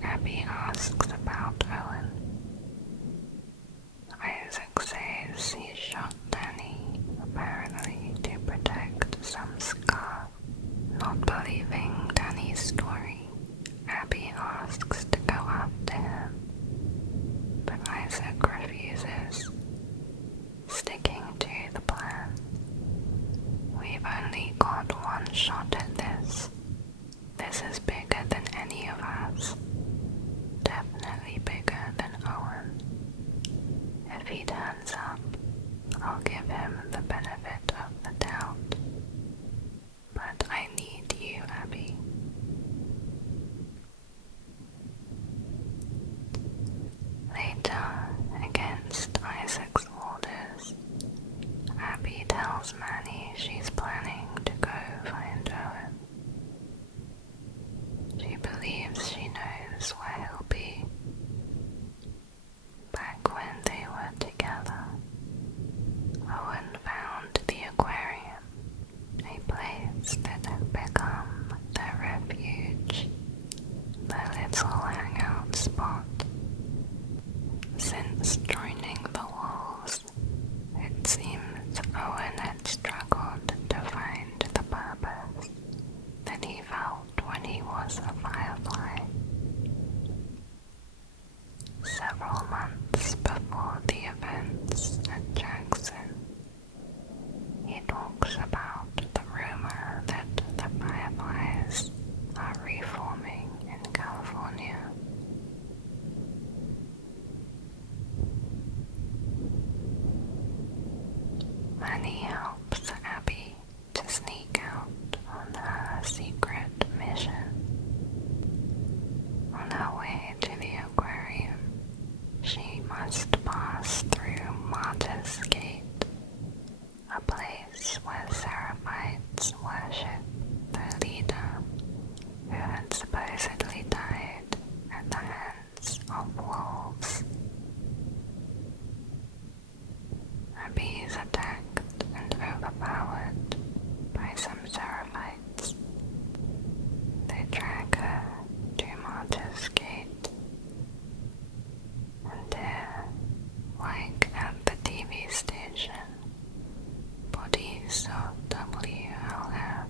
Abby asks about Owen. Isaac says he shot Danny, apparently to protect some scar. Not believing Danny's story, Abby asks to go after him, but Isaac refuses, sticking to the plan. "We've only got one shot at this. This is bigger than any of us. Definitely bigger than Owen. If he turns up, I'll give him the benefit of the doubt. But I need you, Abby." Later, against Isaac's orders, Abby tells Manny she's planning to go find Owen. She believes she knows where he'll be. Back when they were together, Owen found the aquarium, a place that had become their refuge, their little hangout spot. Since joining the Wolves, it seems Owen had struggled to find the purpose that he felt when he was a Firefly. Several months before the events at Jackson, he talks about the rumor that the Fireflies are reforming in California. Manny helps Abby to sneak out on her secret mission. On her way to the aquarium, she must pass through Martyr's Gate, a place where Seraphites worship their leader, who had supposedly died at the hands of wolves. Abby is attacked and overpowered by some Seraphites. They drag her to Martyr's Gate, and there, like at the TV station, bodies of WLF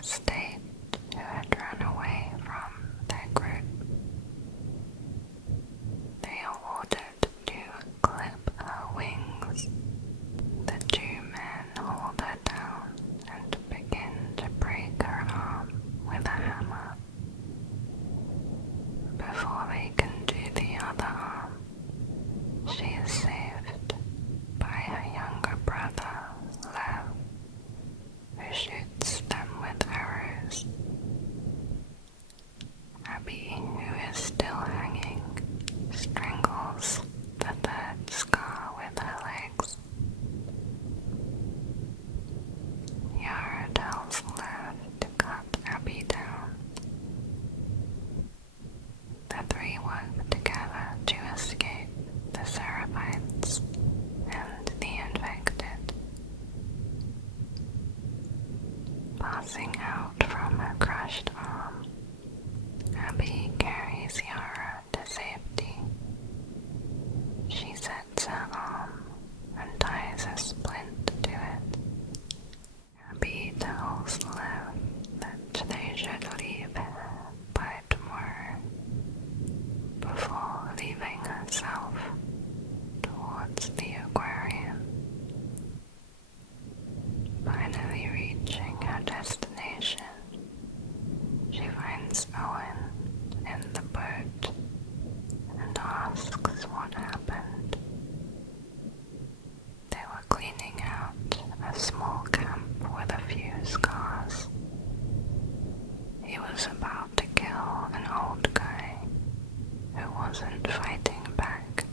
apostate who had run away from their group. They are ordered to clip her wings. The two men hold her down and begin to break her arm with a hammer. Before they can do the other arm, she is saved by her younger brother, Lev, who shoots them with arrows. Abby, who is still hanging, strangles the third scar with her legs. Yara tells Lev to cut Abby down. The three work together to escape the Seraphites and the infected. Passing out from her crushed arm, Abby carries Yara to safety. She sets her arm and ties a splint to it. Abby tells Lev that they should leave her by tomorrow, before leaving herself towards the aquarium. Finally reaching her destination, she finds Owen in the boat and asks what happened. They were cleaning out a small camp with a few scars. He was about to kill an old guy who wasn't fighting back.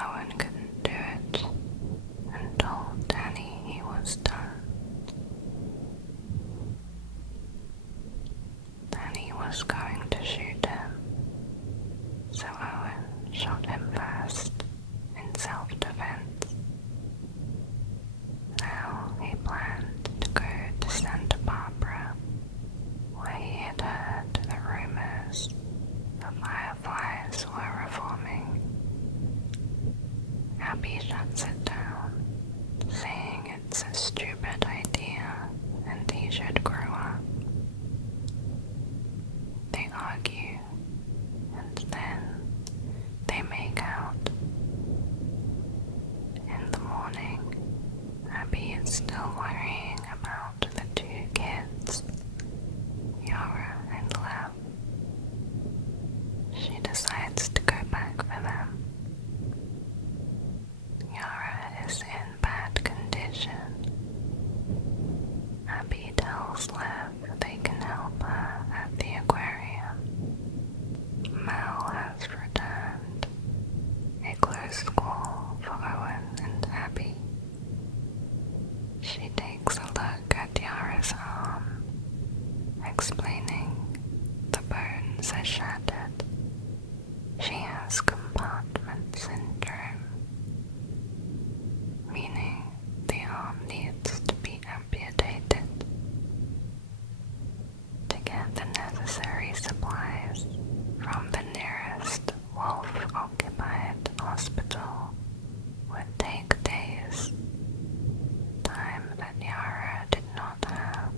Owen couldn't do it and told Danny he was done. Danny was going to shoot him, so Owen shot him first in self-defense. Now he planned to go to Santa Barbara, where he had heard the rumors the Fireflies were reforming. Abby shuts it down, saying it's a stupid idea and he should grow up. They argue, and then they make out. In the morning, Abby is still worrying about the two kids, Yara and Lev. She decides to go back for them. Yara is in bad condition. Abby tells Lev they can help her at the aquarium. Mel has returned. A close call for Owen and Abby. She takes a look at Yara's arm, explaining the bones are shattered. She has compartment syndrome, meaning the arm needs to be amputated. To get the necessary supplies from the nearest wolf-occupied hospital would take days, time that Yara did not have.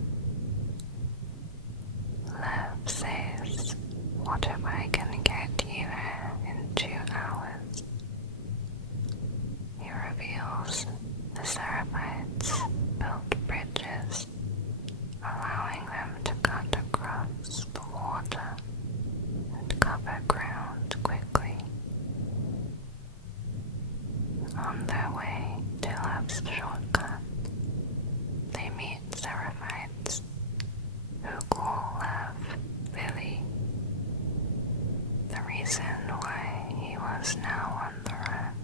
Lev says, "What if I can get you there in 2 hours?" He reveals the Seraphites built bridges, allowing them to cut across the water and cover ground quickly. On their way to Lev's shortcut, they meet Seraphites, who call Lev Lily. The reason why he was now on the run.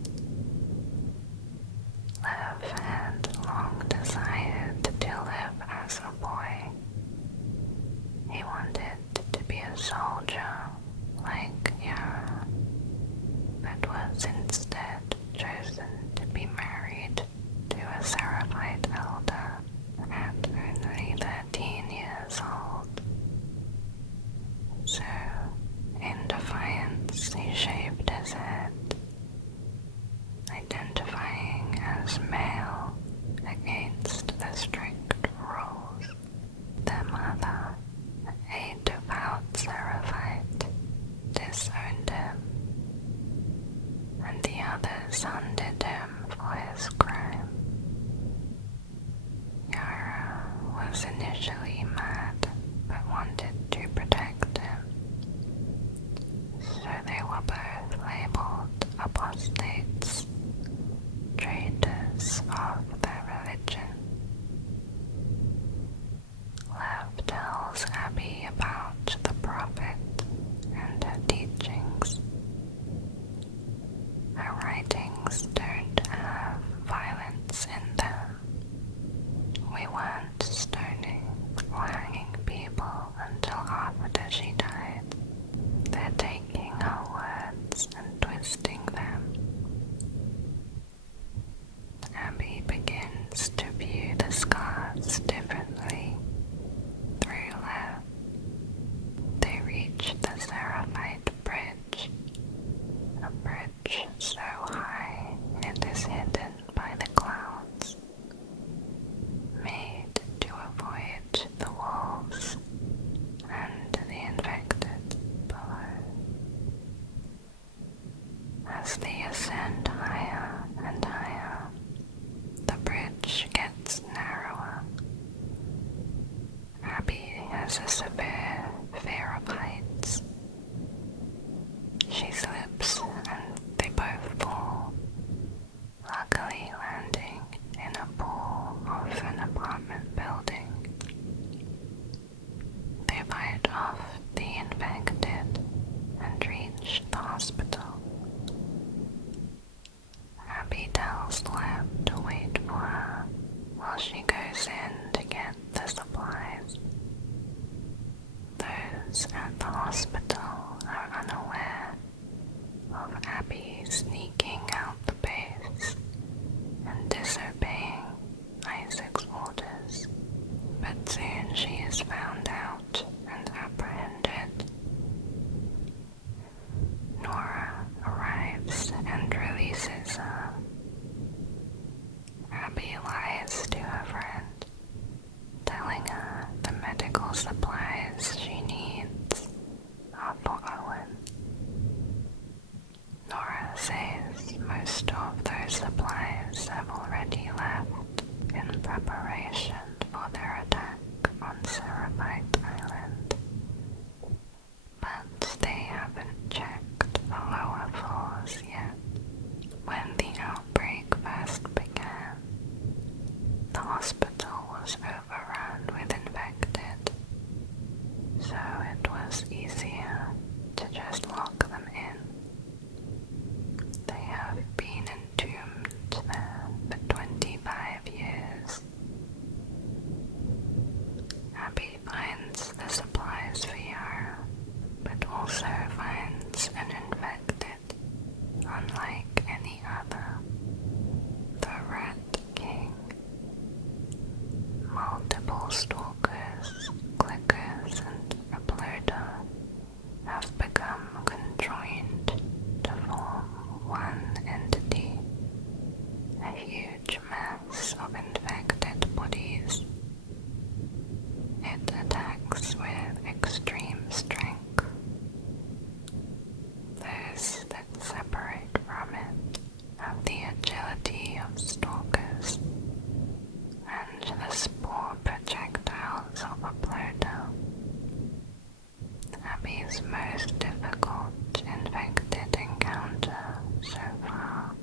Lev had long desired to live as a boy. He wanted to be a soldier like Yara, but was instead chosen to be married to a Seraphite elder at only 13 years old. So, in defiance, he shaved his head, identifying as male against the strict rules. has a severe fear of heights. She slips and they both fall, luckily landing in a pool of an apartment building. They fight off the infected and reach the hospital. Abby tells Lab to wait for her while she goes in to get the supplies. Those at the hospital are unaware of Abby sneaking out the base and disobeying Isaac's orders, but soon she is found out and apprehended. Nora arrives and releases her. Abby lies to her friend, telling her the medical supplies she needs are for Owen. Nora says most of those supplies have already left in preparation for their attack on Seraphite Island, but they haven't checked the lower floors yet. When the outbreak first began, the hospital was overrun with infected, so it was easier to just lock them in. They have been entombed there for 25 years. Abby finds the supplies for Yara, but also finds an infected, unlike any other, the Rat King. Multiple stalkers, clickers, and uploader have become conjoined to form one entity, a huge mass of infected bodies. It attacks with extreme strength. Those that separate from it have the agility of stalkers and the spore projectiles of a Pluto. Abby's most difficult infected encounter so far.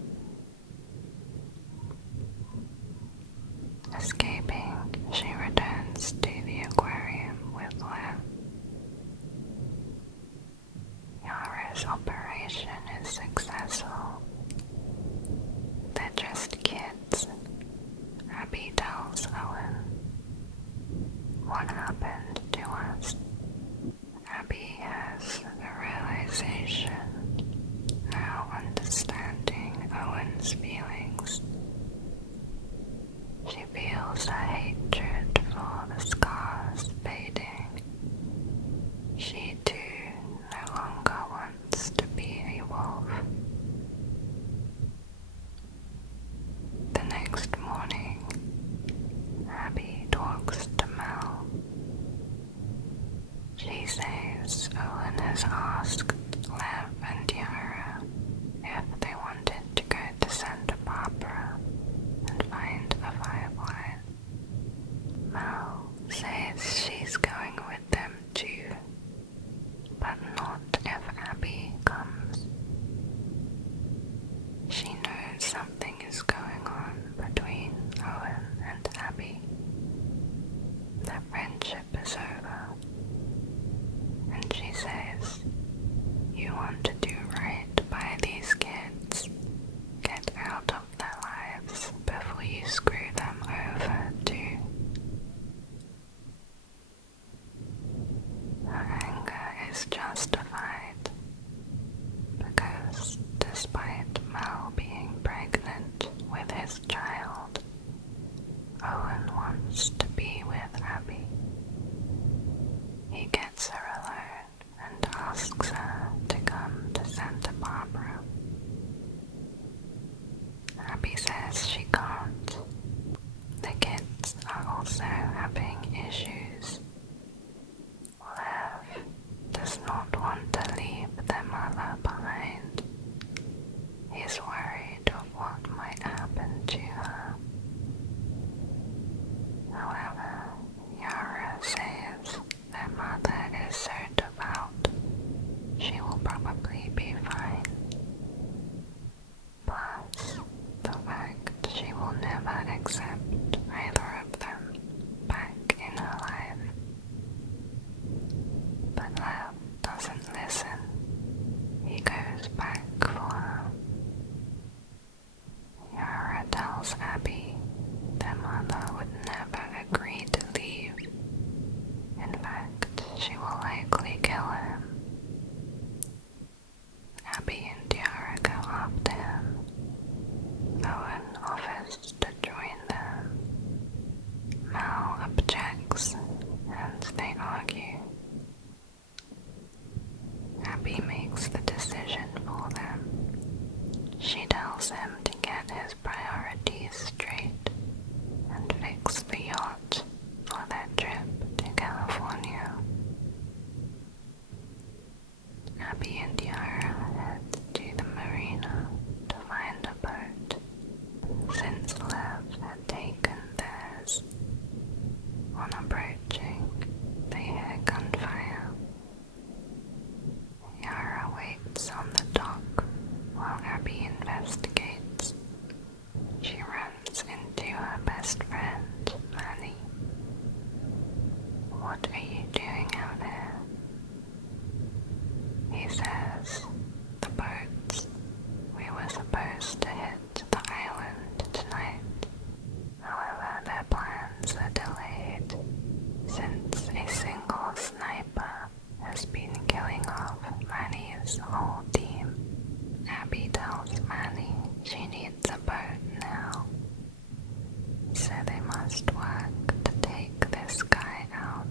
must work to take this guy out.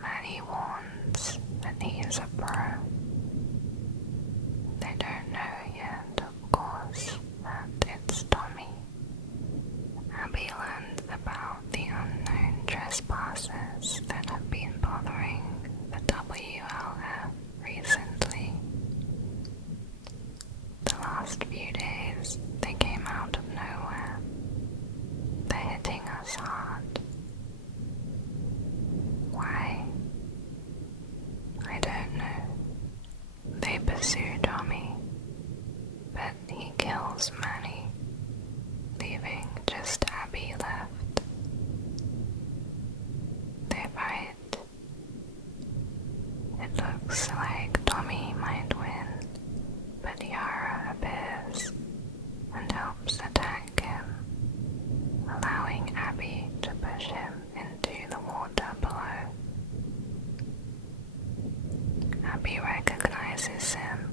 Manny warns that he is a pro. They don't know yet, of course, that it's Tommy. Abby learns about the unknown trespassers that have been bothering the WLF recently. The last few days, they came out of nowhere. They're hitting us hard. Why? I don't know. They pursue Tommy, but he kills Manny, leaving just Abby left. They fight. It looks like Tommy might win, but Yara appears and helps attack him, allowing Abby to push him into the water below. Abby recognizes him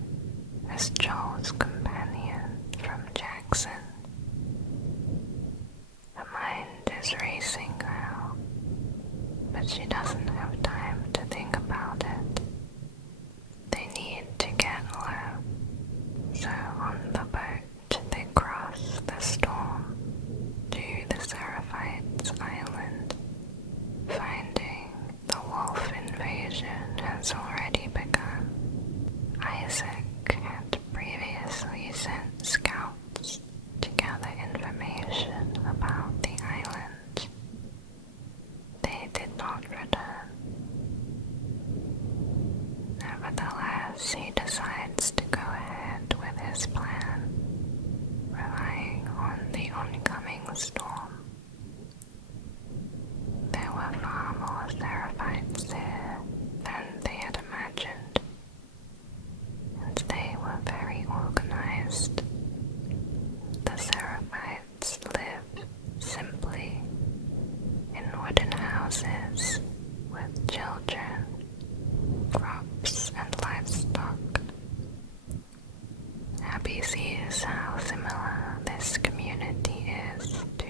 as Joel's companion from Jackson. Her mind is racing now, but she doesn't have time to think about it. They need to get low, so on the boat they cross the storm to the Seraphites Island. Finding the wolf invasion has already begun. Isaac had previously sent scouts to gather information about the island. They did not return. Nevertheless, he decides to go ahead with his plan, relying on the oncoming storm. There were far more Seraphites there than they had imagined, and they were very organized. The Seraphites live simply in wooden houses with children, crops, and livestock. Abby sees how similar this community is to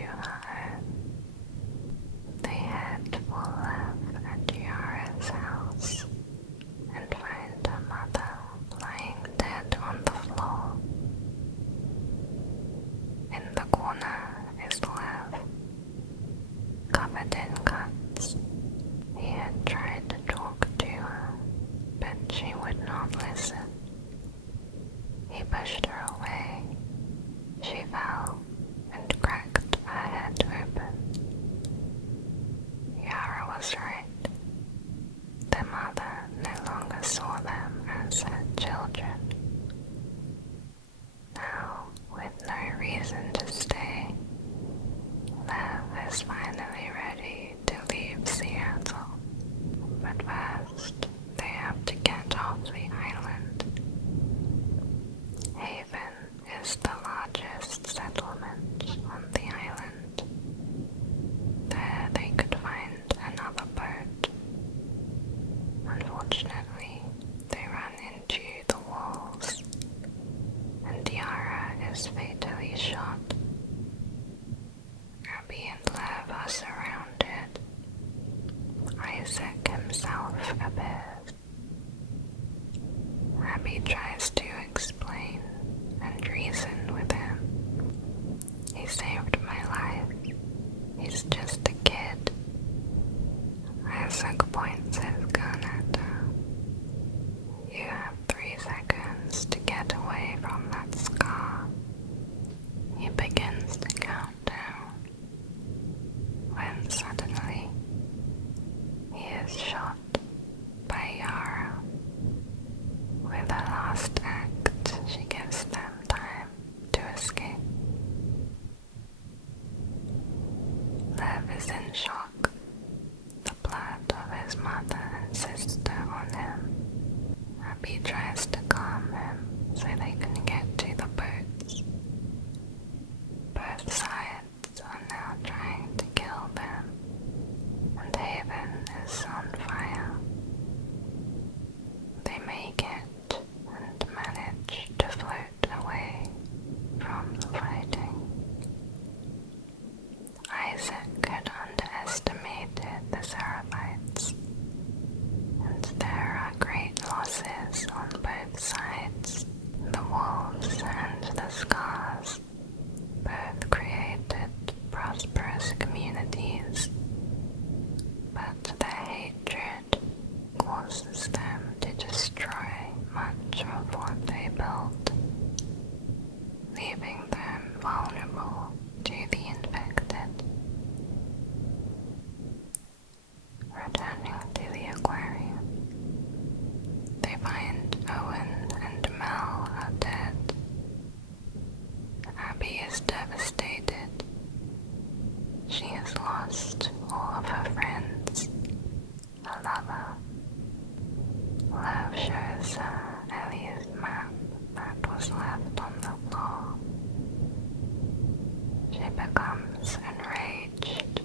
becomes enraged,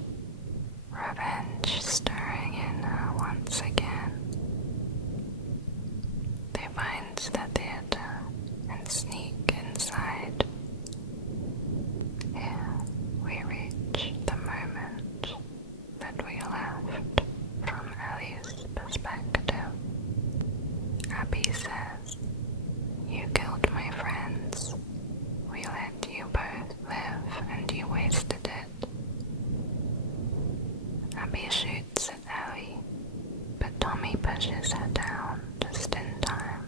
revenge stirring in her once again. They find the theater and sneak inside. Here we reach the moment that we left from Ellie's perspective. Abby says, "You killed my friends. We let you both live and you wasted it." Abby shoots at Ellie, but Tommy pushes her down just in time.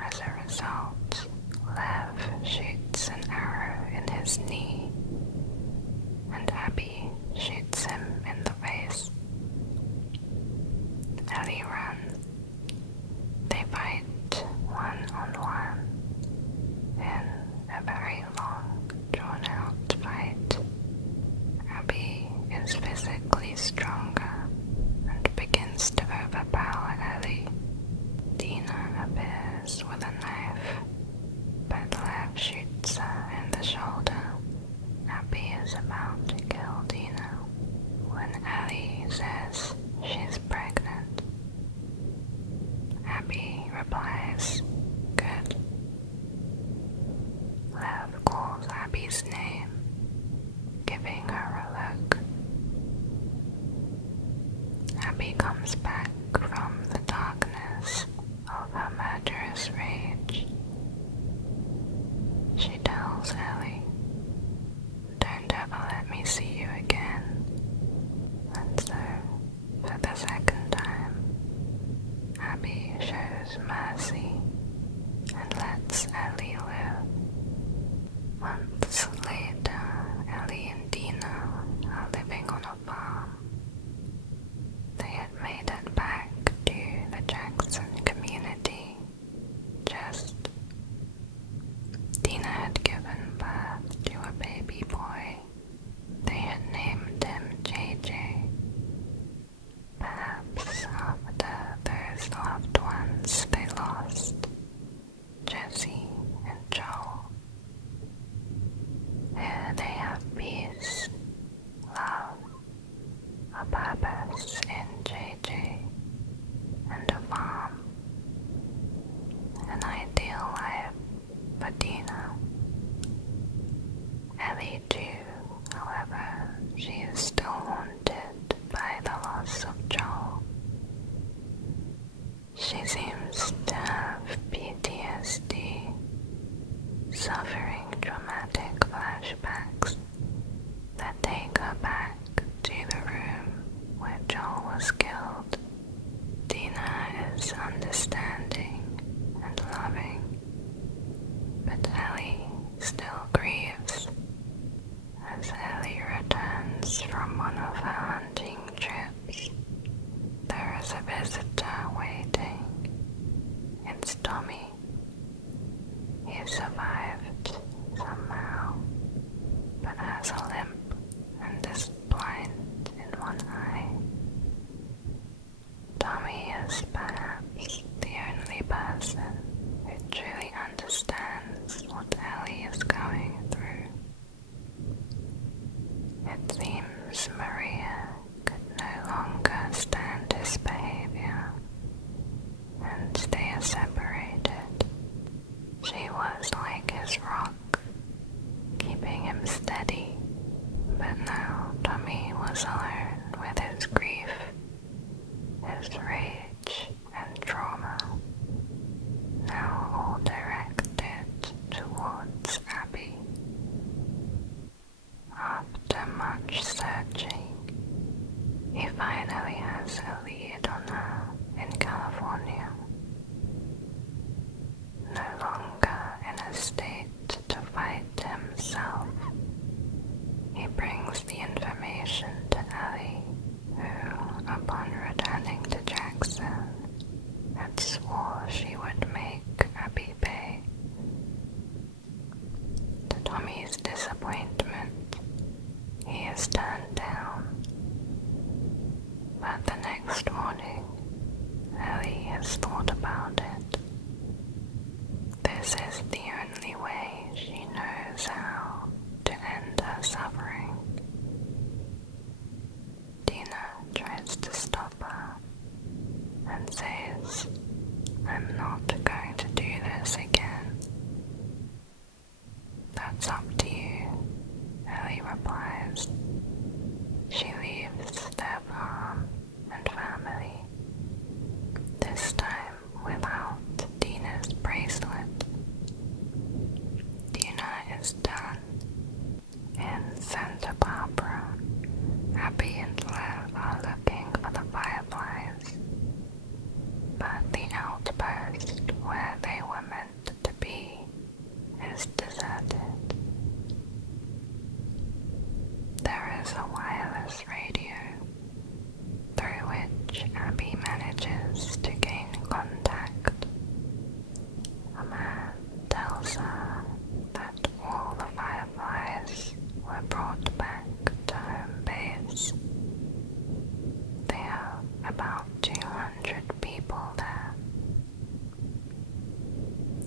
As a result, Lev shoots an arrow in his knee, and Abby shoots him in the face. Ellie runs. They fight one-on-one in a very long, drawn-out fight. Abby is physically stronger and begins to overpower Ellie. Dina appears with a knife, but Lev shoots her in the shoulder. Abby is about to kill Dina when Ellie says she's pregnant. Abby replies, "Good." Lev calls Abby's name, giving her a look. Abby comes back from the darkness of her murderous rage. She tells Ellie, "Don't ever let me see you again." And so, for the second time, Abby shows mercy and lets Ellie live. Months later, Ellie and Dina are living on a farm. They had made it back to the Jackson community. Just Dina had given birth to a baby boy. They had named him JJ. Perhaps after those loved ones they lost, Jesse and Joel. Here they have peace, love, a purpose in JJ, and a farm. An ideal life for Dina. Ellie too, however, she is still haunted by the loss of Joel. She seems to have PTSD, suffering traumatic flashbacks that take her back to the room where Joel was killed. Dina is understanding and loving, but Ellie still grieves. As Ellie returns from one of her hunting trips, there is a visitor waiting. It's Tommy. He survived somehow, but has a limp and is blind in one eye. Tommy is perhaps the only person who truly understands what Ellie is going through. It seems Maria could no longer stand his behavior, and they are separated. She was like his rock, keeping him steady, but now Tommy was alone with his grief, his rage and trauma, now all directed towards Abby. After much searching, he finally has a lead on her in California. No longer in a state to fight himself, he brings the information to Ellie, who, upon returning to Jackson, had swore she would make Abby pay. To Tommy's disappointment, he is turned down. years, she leaves their farm and family, this time without Dina's bracelet. Dina is done. In Santa Barbara, Abby and Lev are looking for the Fireflies, but the outpost where they were meant to be is deserted. There is a wireless radio through which Abby manages to gain contact. A man tells her that all the Fireflies were brought back to home base. There are about 200 people there.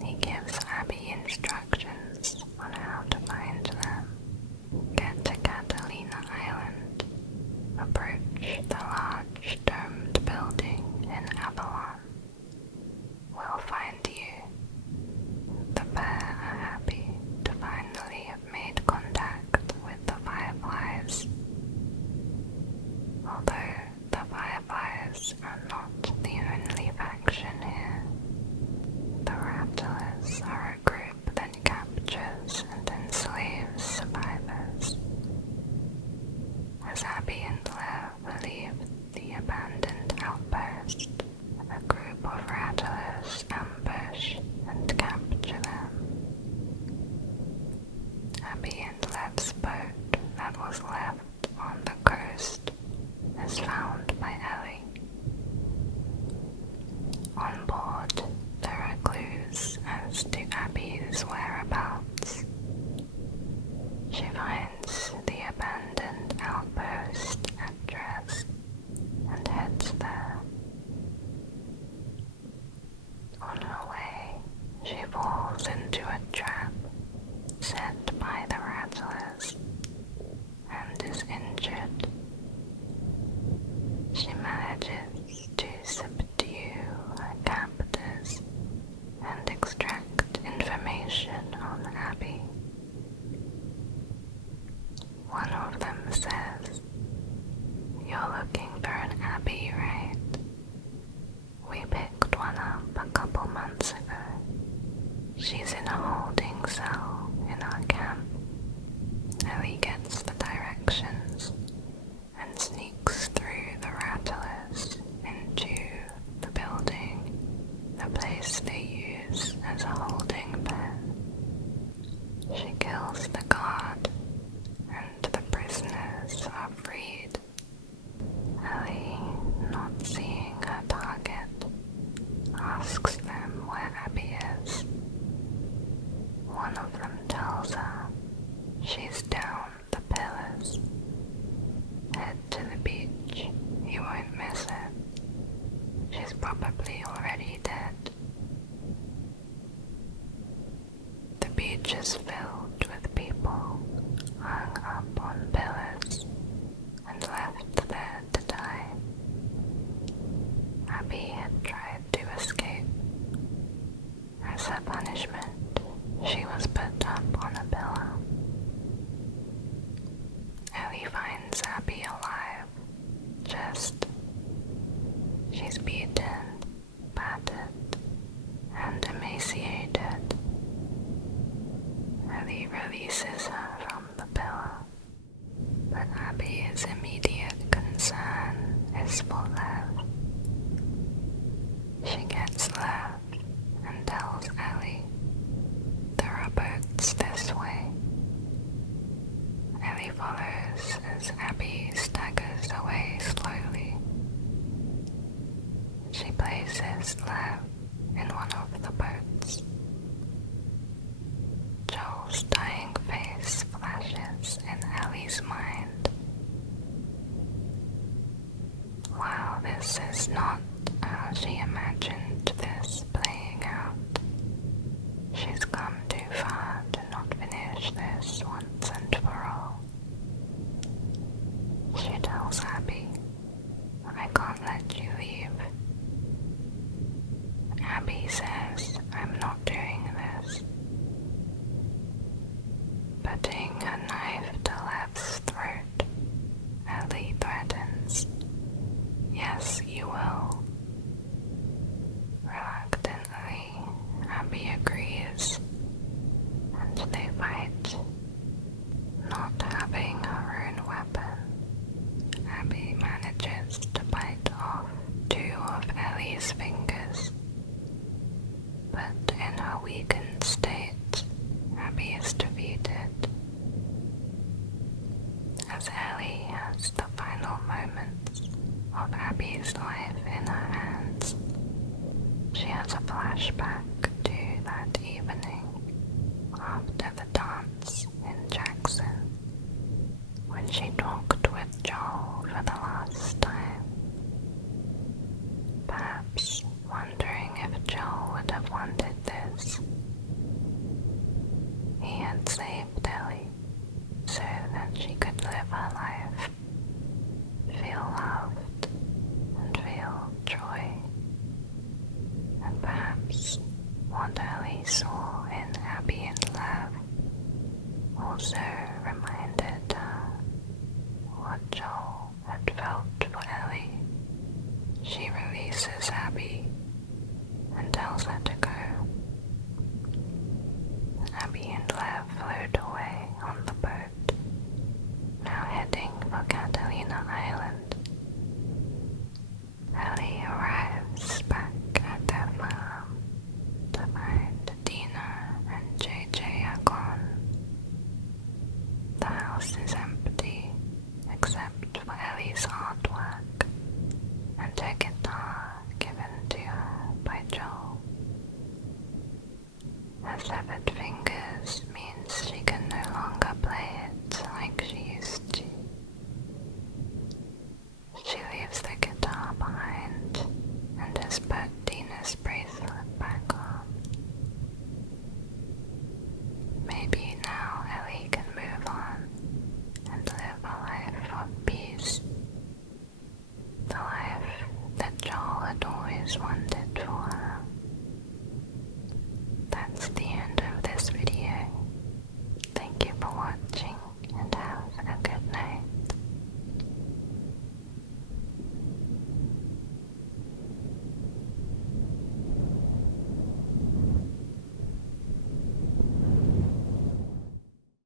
He gives Abby instructions on how to find them, get to Catalina Island, approach the large domed building in Avalon. We'll find you. The pair are happy to finally have made contact with the Fireflies. Although the Fireflies are not the only faction here, the Rattlers are a group that captures and enslaves survivors. As Abby and Lev leave the abandoned outpost, a group of Rattlers ambush and capture them. Abby and Lev's boat that was left on the coast is found by Ellie. On board, there are clues as to Abby's whereabouts. She finds the abandoned outpost address and heads there. On her way, she falls into a trap set by the Rattlers and is injured. She manages to subdue her captors and extract information on Abby. One of them says, "You're looking for an Abby, right? We picked one up a couple months ago. She's in a holding cell in our camp." Ellie gets the directions and sneaks through the Rattlers into the building, the place they use as a holding pen. She kills the guard, and the prisoners are freed. Ellie, not seeing her target, asks them where Abby is. One of them tells her she's down the pillars. Head to the beach, you won't miss it. She's probably already dead. The beach is filled with people hung up on pillars and left there to die. Abby had tried to escape. As her punishment, she was put up on a pillar. Ellie finds Abby alive, she's beaten, battered, and emaciated. Ellie releases her from the pillar, but Abby's immediate concern is for Lev. She gets Lev and tells Ellie there are boats this way. Ellie follows as Abby staggers away slowly. She places Lev in one of the boats. Joel's dying face flashes in Ellie's mind. While this is not how she imagined this playing out, she's come too far to not finish this once and for all. She tells Abby, "I can't let you leave." Abby says, "I'm not doing this." Abby's life in her hands. She has a flashback to that evening after the dance in Jackson, when she talked with Joel for the last time. Perhaps wondering if Joel would have wanted this. He had saved Ellie so that she could live her life, feel loved, and feel joy. And perhaps what Ellie saw in Abby and Lev also reminded her what Joel had felt for Ellie. She releases Abby and tells her to go. Abby and Lev float away on the boat, now heading for Catalina Island. Ellie arrives back at their farm to find Dina and JJ are gone. The house is